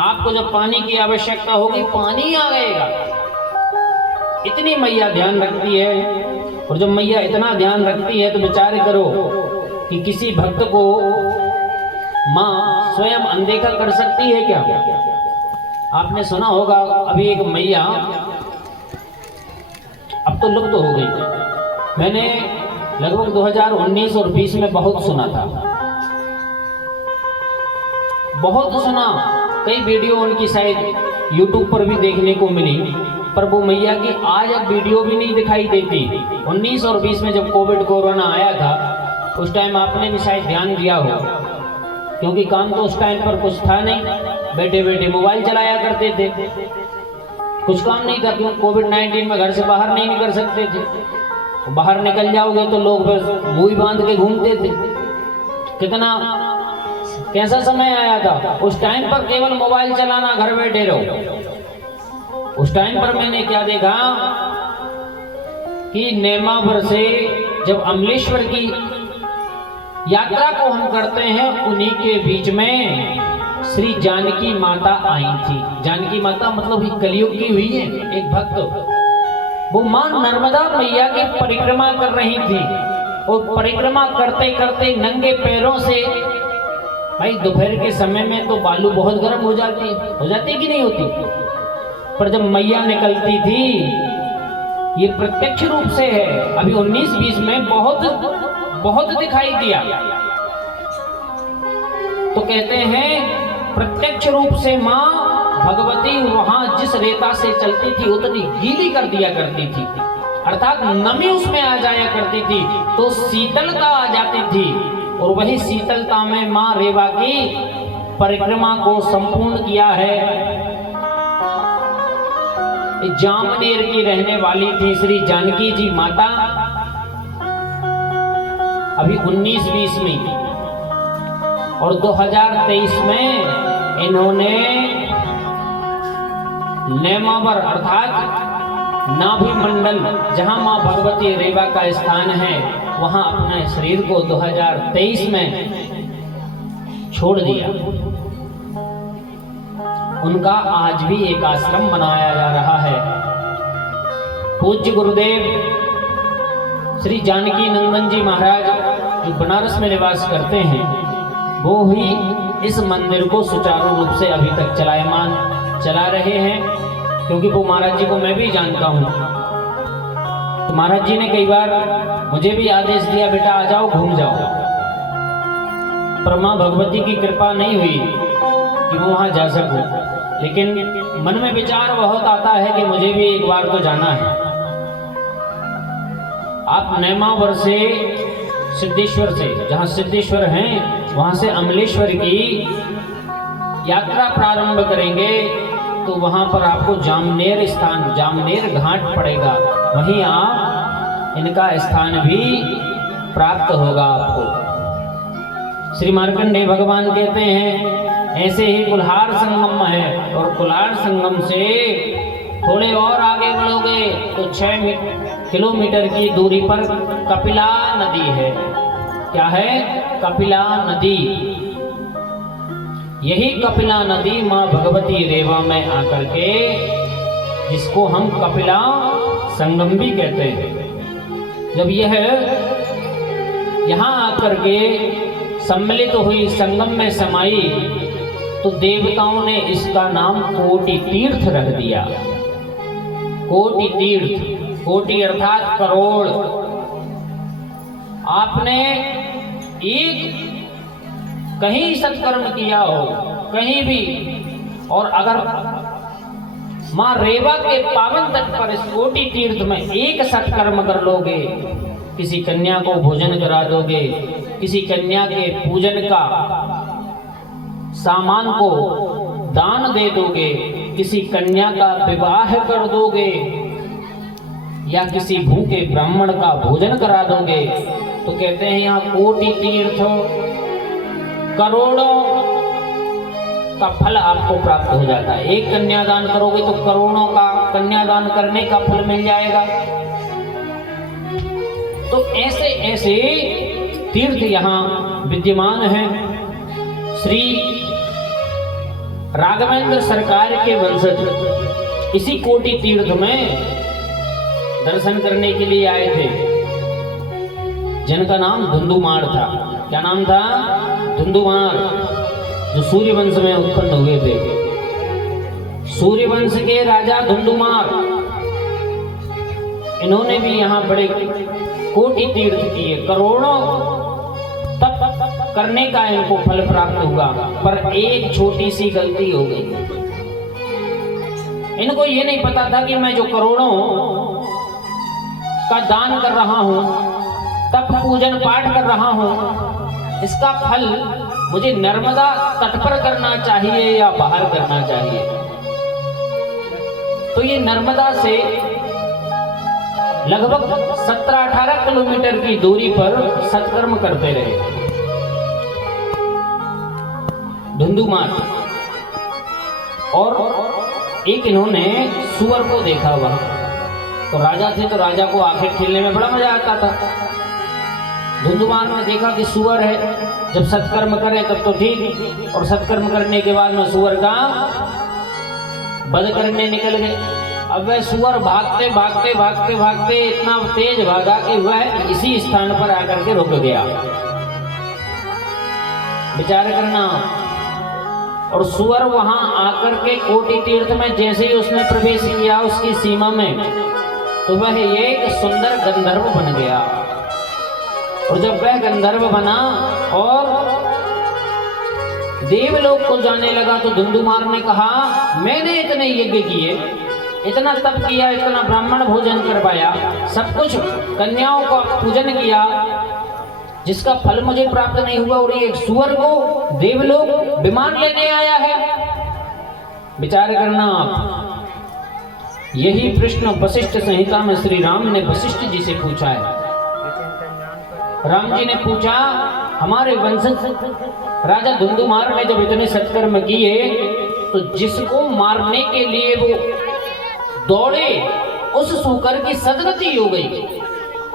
आपको जब पानी की आवश्यकता होगी पानी आ गएगा, इतनी मैया ध्यान रखती है। और जब मैया इतना ध्यान रखती है तो विचार करो कि किसी भक्त को माँ स्वयं अनदेखा कर सकती है क्या? आपने सुना होगा अभी एक मैया, अब तो लुप्त हो गई, मैंने लगभग 2019 और 20 में बहुत सुना था, बहुत सुना। कई वीडियो उनकी शायद यूट्यूब पर भी देखने को मिली, पर वो मैया की आज अब वीडियो भी नहीं दिखाई देती। 19 और 20 में जब कोविड कोरोना आया था उस टाइम आपने भी शायद ध्यान दिया हो, क्योंकि काम तो उस टाइम पर कुछ था नहीं, बैठे बैठे मोबाइल चलाया करते थे, कुछ काम नहीं था, क्यों कोविड-19 में घर से बाहर नहीं निकल सकते थे। बाहर निकल जाओगे तो लोग बस मुंह बांध के घूमते थे। कितना कैसा समय आया था, उस टाइम पर केवल मोबाइल चलाना, घर बैठे रहो। उस टाइम पर मैंने क्या देखा कि नेमावर से जब अमलेश्वर की यात्रा को हम करते हैं, उन्हीं के बीच में श्री जानकी माता आई थी। जानकी माता मतलब ही कलयुग की हुई है एक भक्त, वो मां नर्मदा मैया की परिक्रमा कर रही थी और परिक्रमा करते करते नंगे पैरों से भाई दोपहर के समय में तो बालू बहुत गर्म हो जाती कि नहीं होती, पर जब मैया निकलती थी, ये प्रत्यक्ष रूप से है। अभी 19-20 में बहुत दिखाई दिया। तो कहते हैं प्रत्यक्ष रूप से माँ भगवती वहां जिस रेता से चलती थी उतनी गीली कर दिया करती थी, अर्थात नमी उसमें आ जाया करती थी, तो शीतलता आ जाती थी। और वही शीतलता में माँ रेवा की परिक्रमा को संपूर्ण किया है। जामनेर की रहने वाली थी श्री जानकी जी माता। अभी 19-20 में और 2023 में इन्होंने नेमावर अर्थात नाभि मंडल जहां मां भगवती रेवा का स्थान है, वहां अपने शरीर को 2023 में छोड़ दिया। उनका आज भी एक आश्रम बनाया जा रहा है। पूज्य गुरुदेव श्री जानकी नंदन जी महाराज जो बनारस में निवास करते हैं, वो ही इस मंदिर को सुचारू रूप से अभी तक चला रहे हैं। क्योंकि वो महाराज जी को मैं भी जानता हूँ, तो महाराज जी ने कई बार मुझे भी आदेश दिया, बेटा आ जाओ घूम जाओ, पर मां भगवती की कृपा नहीं हुई कि मैं वहां जा सकूं। लेकिन मन में विचार बहुत आता है कि मुझे भी एक बार तो जाना है। आप नेमावर से सिद्धेश्वर से, जहां सिद्धेश्वर हैं वहां से अमलेश्वर की यात्रा प्रारंभ करेंगे, तो वहां पर आपको जामनेर घाट पड़ेगा, वहीं आप इनका स्थान भी प्राप्त होगा आपको। श्री मार्कंडेय भगवान कहते हैं ऐसे ही कुल्हाड़ संगम है, और कुल्हाड़ संगम से थोड़े और आगे बढ़ोगे तो 6 किलोमीटर की दूरी पर कपिला नदी है। क्या है? कपिला नदी। यही कपिला नदी मां भगवती रेवा में आकर के, जिसको हम कपिला संगम भी कहते हैं, जब यह यहां आकर के सम्मिलित हुई, संगम में समाई, तो देवताओं ने इसका नाम कोटि तीर्थ रख दिया। कोटि तीर्थ, कोटि अर्थात करोड़। आपने एक कहीं सत्कर्म किया हो, कहीं भी, और अगर मां रेवा के पावन तट पर इस कोटि तीर्थ में एक सत्कर्म कर लोगे, किसी कन्या को भोजन करा दोगे, किसी कन्या के पूजन का सामान को दान दे दोगे, किसी कन्या का विवाह कर दोगे, या किसी भूखे ब्राह्मण का भोजन करा दोगे, तो कहते हैं यहाँ कोटि तीर्थ, करोड़ों का फल आपको प्राप्त हो जाता है। एक कन्यादान करोगे तो करोड़ों का कन्यादान करने का फल मिल जाएगा। तो ऐसे ऐसे तीर्थ यहाँ विद्यमान हैं। श्री राघवेंद्र सरकार के वंशज इसी कोटि तीर्थ में दर्शन करने के लिए आए थे, जिनका नाम धुंधुमार था। क्या नाम था? धुंधुमार, जो सूर्यवंश में उत्पन्न हुए थे। सूर्यवंश के राजा धुंधुमार, इन्होंने भी यहाँ बड़े कोटि तीर्थ किए, करोड़ों तप करने का इनको फल प्राप्त हुआ। पर एक छोटी सी गलती हो गई। इनको ये नहीं पता था कि मैं जो करोड़ों का दान कर रहा हूं, तप पूजन पाठ कर रहा हूं, इसका फल मुझे नर्मदा तट पर करना चाहिए या बाहर करना चाहिए। तो ये नर्मदा से लगभग 17-18 किलोमीटर की दूरी पर सत्कर्म करते रहे धुंधुमार। और एक इन्होंने सुअर को देखा हुआ, तो राजा थे, तो राजा को आखिर खेलने में बड़ा मजा आता था। धुंधुमार ने देखा कि सुअर है, जब सत्कर्म करे तब तो ठीक, और सत्कर्म करने के बाद में सुअर का वध करने निकल गए। अब वह सुअर भागते भागते भागते भागते इतना तेज भागा कि वह इसी स्थान पर आकर के रुक गया। विचार करना। और सुअर वहां आकर के कोटि तीर्थ में जैसे ही उसने प्रवेश किया उसकी सीमा में, तो वह एक सुंदर गंधर्व बन गया। और जब वह गंधर्व बना और देवलोक को जाने लगा, तो धुंधुमार ने कहा, मैंने इतने यज्ञ किए, इतना तप किया, इतना ब्राह्मण भोजन करवाया, सब कुछ कन्याओं का पूजन किया, जिसका फल मुझे प्राप्त नहीं हुआ, और एक सुअर को देवलोक विमान लेने आया है। विचार करना आप। यही प्रश्न वशिष्ठ संहिता में श्री राम ने वशिष्ठ जी से पूछा है। राम जी ने पूछा, हमारे वंशज राजा धुंधुमार ने जब इतने सत्कर्म किए, तो जिसको मारने के लिए वो दौड़े, उस सूकर की सदगति हो गई,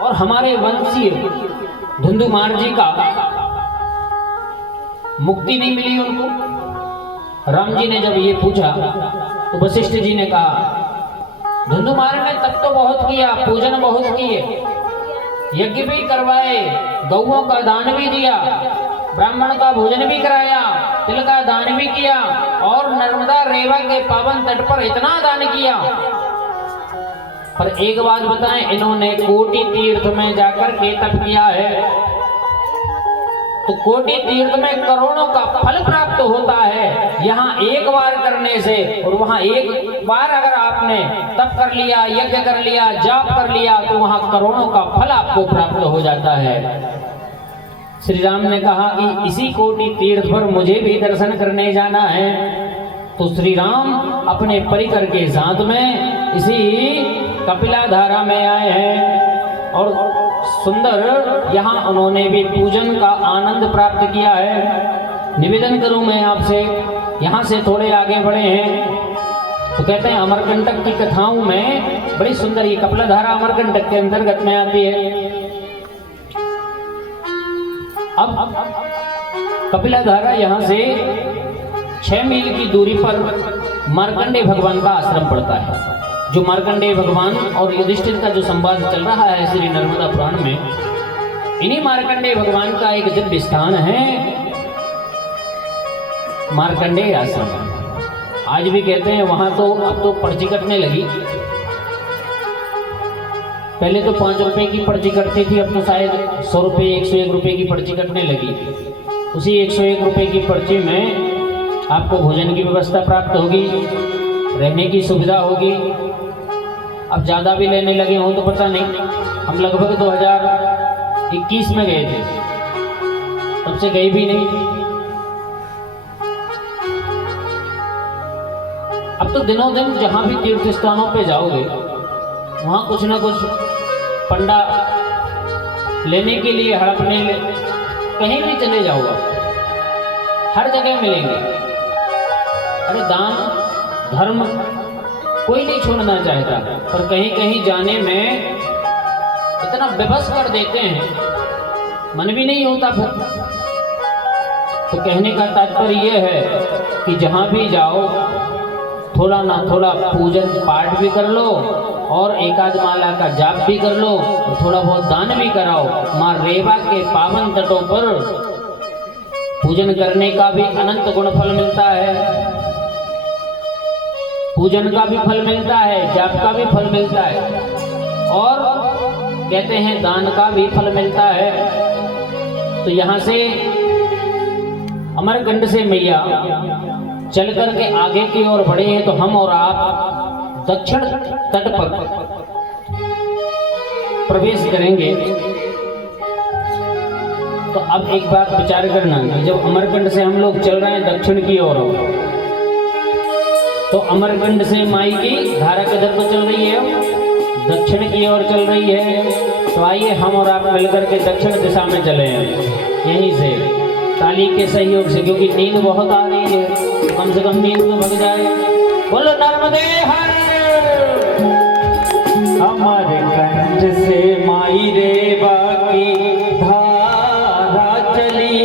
और हमारे वंशीय धुंधुमार जी का मुक्ति नहीं मिली उनको। राम जी ने जब ये पूछा, तो वशिष्ठ जी ने कहा, धुंधुमार ने तप तो बहुत किया, पूजन बहुत किए, यज्ञ भी करवाए, गौओं का दान भी दिया, ब्राह्मण का भोजन भी कराया, तिल का दान भी किया, और नर्मदा रेवा के पावन तट पर इतना दान किया। पर एक बात बताएं, इन्होंने कोटि तीर्थ में जाकर के तप किया है, तो कोटि तीर्थ में करोड़ों का फल प्राप्त होता है। यहाँ एक बार करने से, और वहाँ एक बार अगर आपने तप कर लिया, यज्ञ कर लिया, जाप कर लिया, तो वहाँ करोड़ों का फल आपको प्राप्त हो जाता है। श्री राम ने कहा कि इसी कोटि तीर्थ पर मुझे भी दर्शन करने जाना है। तो श्री राम अपने परिकर के साथ में इसी कपिला धारा में आए हैं, और सुंदर यहाँ उन्होंने भी पूजन का आनंद प्राप्त किया है। निवेदन करूं मैं आपसे, यहाँ से थोड़े आगे बढ़े हैं, तो कहते हैं अमरकंटक की कथाओं में बड़ी सुंदर, ये कपिला धारा अमरकंटक के अंतर्गत में आती है। अब कपिला धारा यहाँ से 6 मील की दूरी पर मार्कंडेय भगवान का आश्रम पड़ता है। जो मार्कंडेय भगवान और युधिष्ठिर का जो संवाद चल रहा है श्री नर्मदा पुराण में, इन्हीं मार्कंडेय भगवान का एक दिव्य स्थान है मार्कंडेय आश्रम। आज भी कहते हैं वहां तो अब तो पर्ची कटने लगी, पहले तो 5 रुपए की पर्ची कटती थी, अब तो शायद 100 रुपये 101 रुपये की पर्ची कटने लगी। उसी 101 रुपये की पर्ची में आपको भोजन की व्यवस्था प्राप्त होगी, रहने की सुविधा होगी। अब ज़्यादा भी लेने लगे हों तो पता नहीं, हम लगभग 2021 में गए थे, तब से गए भी नहीं। अब तो दिनों दिन जहाँ भी तीर्थ स्थानों पे जाओगे, वहाँ कुछ ना कुछ पंडा लेने के लिए हड़पने कहीं भी चले जाओगे, हर जगह मिलेंगे। अरे दान धर्म कोई नहीं छोड़ना चाहता, पर कहीं कहीं जाने में इतना विवश कर देते हैं, मन भी नहीं होता फिर। तो कहने का तात्पर्य यह है कि जहाँ भी जाओ थोड़ा ना थोड़ा पूजन पाठ भी कर लो, और एकाद माला का जाप भी कर लो, और थोड़ा बहुत दान भी कराओ। माँ रेवा के पावन तटों पर पूजन करने का भी अनंत गुण फल मिलता है, पूजन का भी फल मिलता है, जाप का भी फल मिलता है, और कहते हैं दान का भी फल मिलता है। तो यहाँ से अमरकंड से मैया चल करके आगे की ओर बढ़े हैं, तो हम और आप दक्षिण तट पर प्रवेश करेंगे। तो अब एक बात विचार करना कि जब अमरकंड से हम लोग चल रहे हैं दक्षिण की ओर, तो अमरकंड से माई की धारा किधर को चल रही है? दक्षिण की ओर चल रही है। तो आइए हम और आप मिलकर के दक्षिण दिशा में चले हैं, यहीं से ताली के सहयोग से, क्योंकि नींद बहुत आ रही है, तो कम से कम नींद तो भग जाए। बोलो नर्मदे हर। अमरकंड से माई रेवा की धारा चली,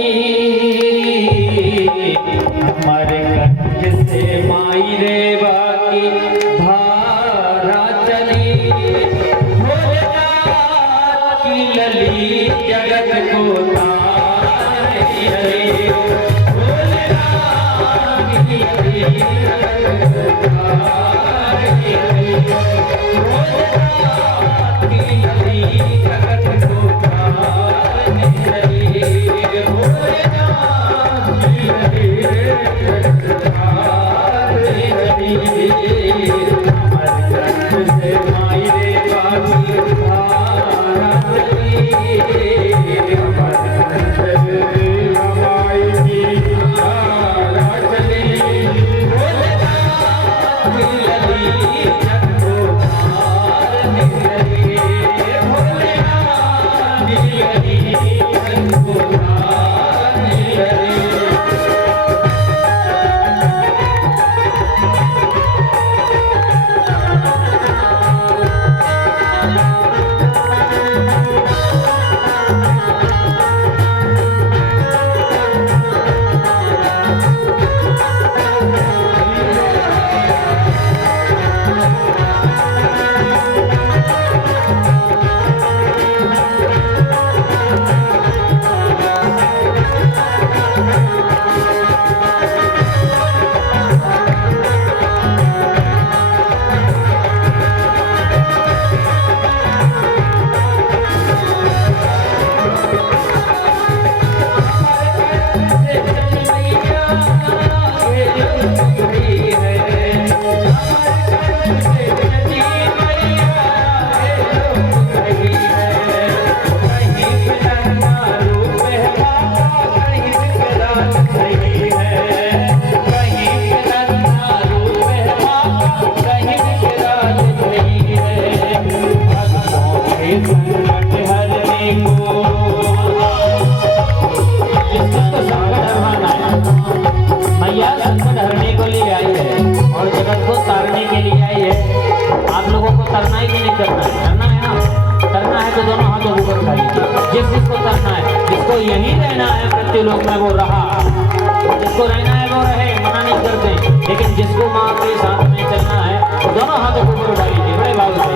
अमरकंड से माई रेवा की धारा चली, भोलेनाथ की लली जगत को तारे चली। मैया संकट हरने को लिए आई है और जगत को तारने के लिए आई है। आप लोगों को तरना ही नहीं करना है, करना है ना। तरना है तो दोनों हाथों ऊपर उठा लीजिए। जिसको तरना है, जिसको यहीं रहना है मृत्यु लोक में वो रहा, जिसको रहना है वो रहे, मना नहीं करते। लेकिन जिसको माँ के साथ में चलना है तो दोनों हाथों को ऊपर उठा लीजिए बड़े भाव से।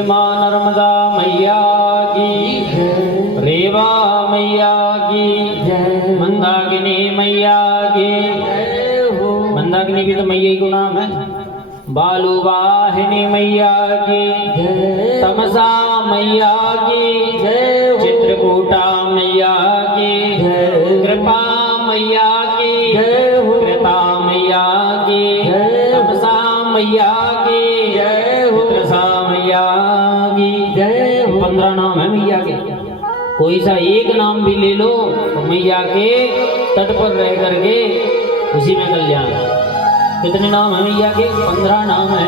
बोलिए माँ नर्मदा मैया की, रेवा मैया की, मंदाकिनी मैया की। मंदाकिनी भी तो मैया ही को नाम है। बालू वाहिनी मैया की, तमसा मैया की, चित्रकूटा मैया की, कृपा मैया की, कृपा मैया की, तमसा मैया की, चित्रसा मैया की। 15 नाम है मैया के। कोई सा एक नाम भी ले लो तो मैया के तट पर रह करके उसी में कल्याण। कितने नाम है मैया के? 15 नाम है।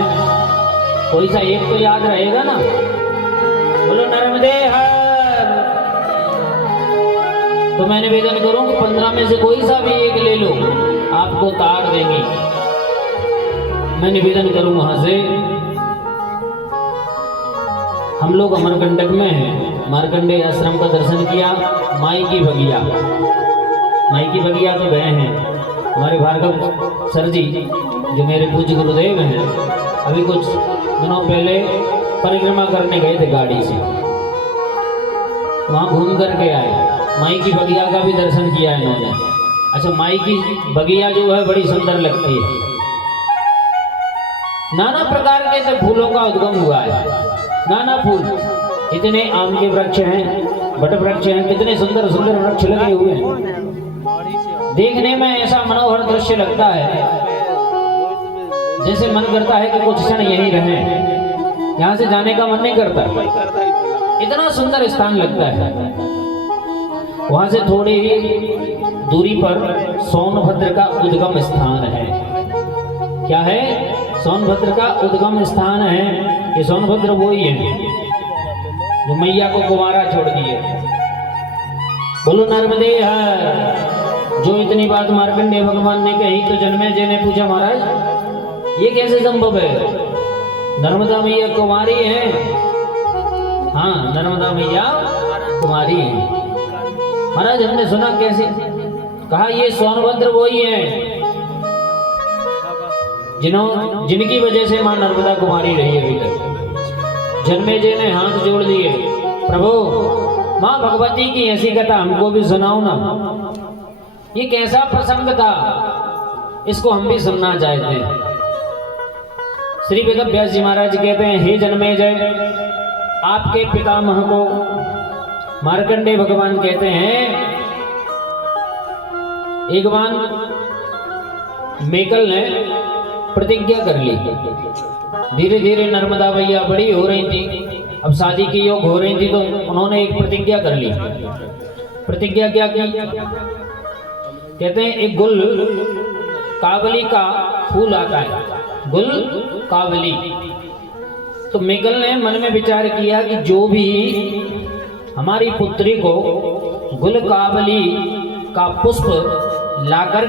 कोई सा एक तो याद रहेगा ना। बोलो नर्मदे हर। तो मैं निवेदन करूं कि 15 में से कोई सा भी एक ले लो, आपको तार देंगे। मैं निवेदन करूं वहां से। हम लोग अमरकंटक में हैं, मार्कंडेय आश्रम का दर्शन किया। माई की बगिया, माई की बगिया तो गए हैं। हमारे भार्गव सर जी जो मेरे पूज्य गुरुदेव हैं, अभी कुछ दिनों पहले परिक्रमा करने गए थे गाड़ी से, वहाँ घूम करके आए। माई की बगिया का भी दर्शन किया इन्होंने। अच्छा, माई की बगिया जो है बड़ी सुंदर लगती है। नाना प्रकार के तो फूलों का उद्गम हुआ है, नाना फूल। इतने आम के वृक्ष हैं, बट वृक्ष हैं, कितने सुंदर सुंदर वृक्ष लगे हुए हैं। देखने में ऐसा मनोहर दृश्य लगता है, जैसे मन करता है कि कुछ क्षण यहीं रहें, यहाँ से जाने का मन नहीं करता। इतना सुंदर स्थान लगता है। वहां से थोड़ी ही दूरी पर सोनभद्र का उद्गम स्थान है। क्या है? सोनभद्र का उद्गम स्थान है। ये सोनभद्र वही है जो मैया को कुंवारा छोड़ दिए। बोलो नर्मदे हर। जो इतनी बात मार्कंडेय भगवान ने कही तो जन्मेजय ने पूछा, महाराज ये कैसे संभव है? नर्मदा मैया कुंवारी है। हाँ, नर्मदा मैया कुंवारी है। महाराज हमने सुना कैसे? कहा ये सोनभद्र वही है जिनकी वजह से मां नर्मदा कुमारी रही है अभी तक। जन्मेजय ने हाथ जोड़ दिए, प्रभु मां भगवती की ऐसी कथा हमको भी सुनाओ ना। ये कैसा प्रसंग था, इसको हम भी सुनना चाहते हैं। श्री वेद व्यास जी महाराज कहते हैं, हे जन्मेजय, आपके पितामह को मार्कंडेय भगवान कहते हैं, एक बार मेकल ने प्रतिज्ञा कर ली। धीरे धीरे नर्मदा मैया बड़ी हो रही थी, अब शादी की योग हो रही थी, तो उन्होंने एक प्रतिज्ञा कर ली। प्रतिज्ञा क्या की? कहते हैं एक गुल कावली का फूल आता है, गुल कावली। तो मेकल ने मन में विचार किया कि जो भी हमारी पुत्री को गुल कावली का पुष्प लाकर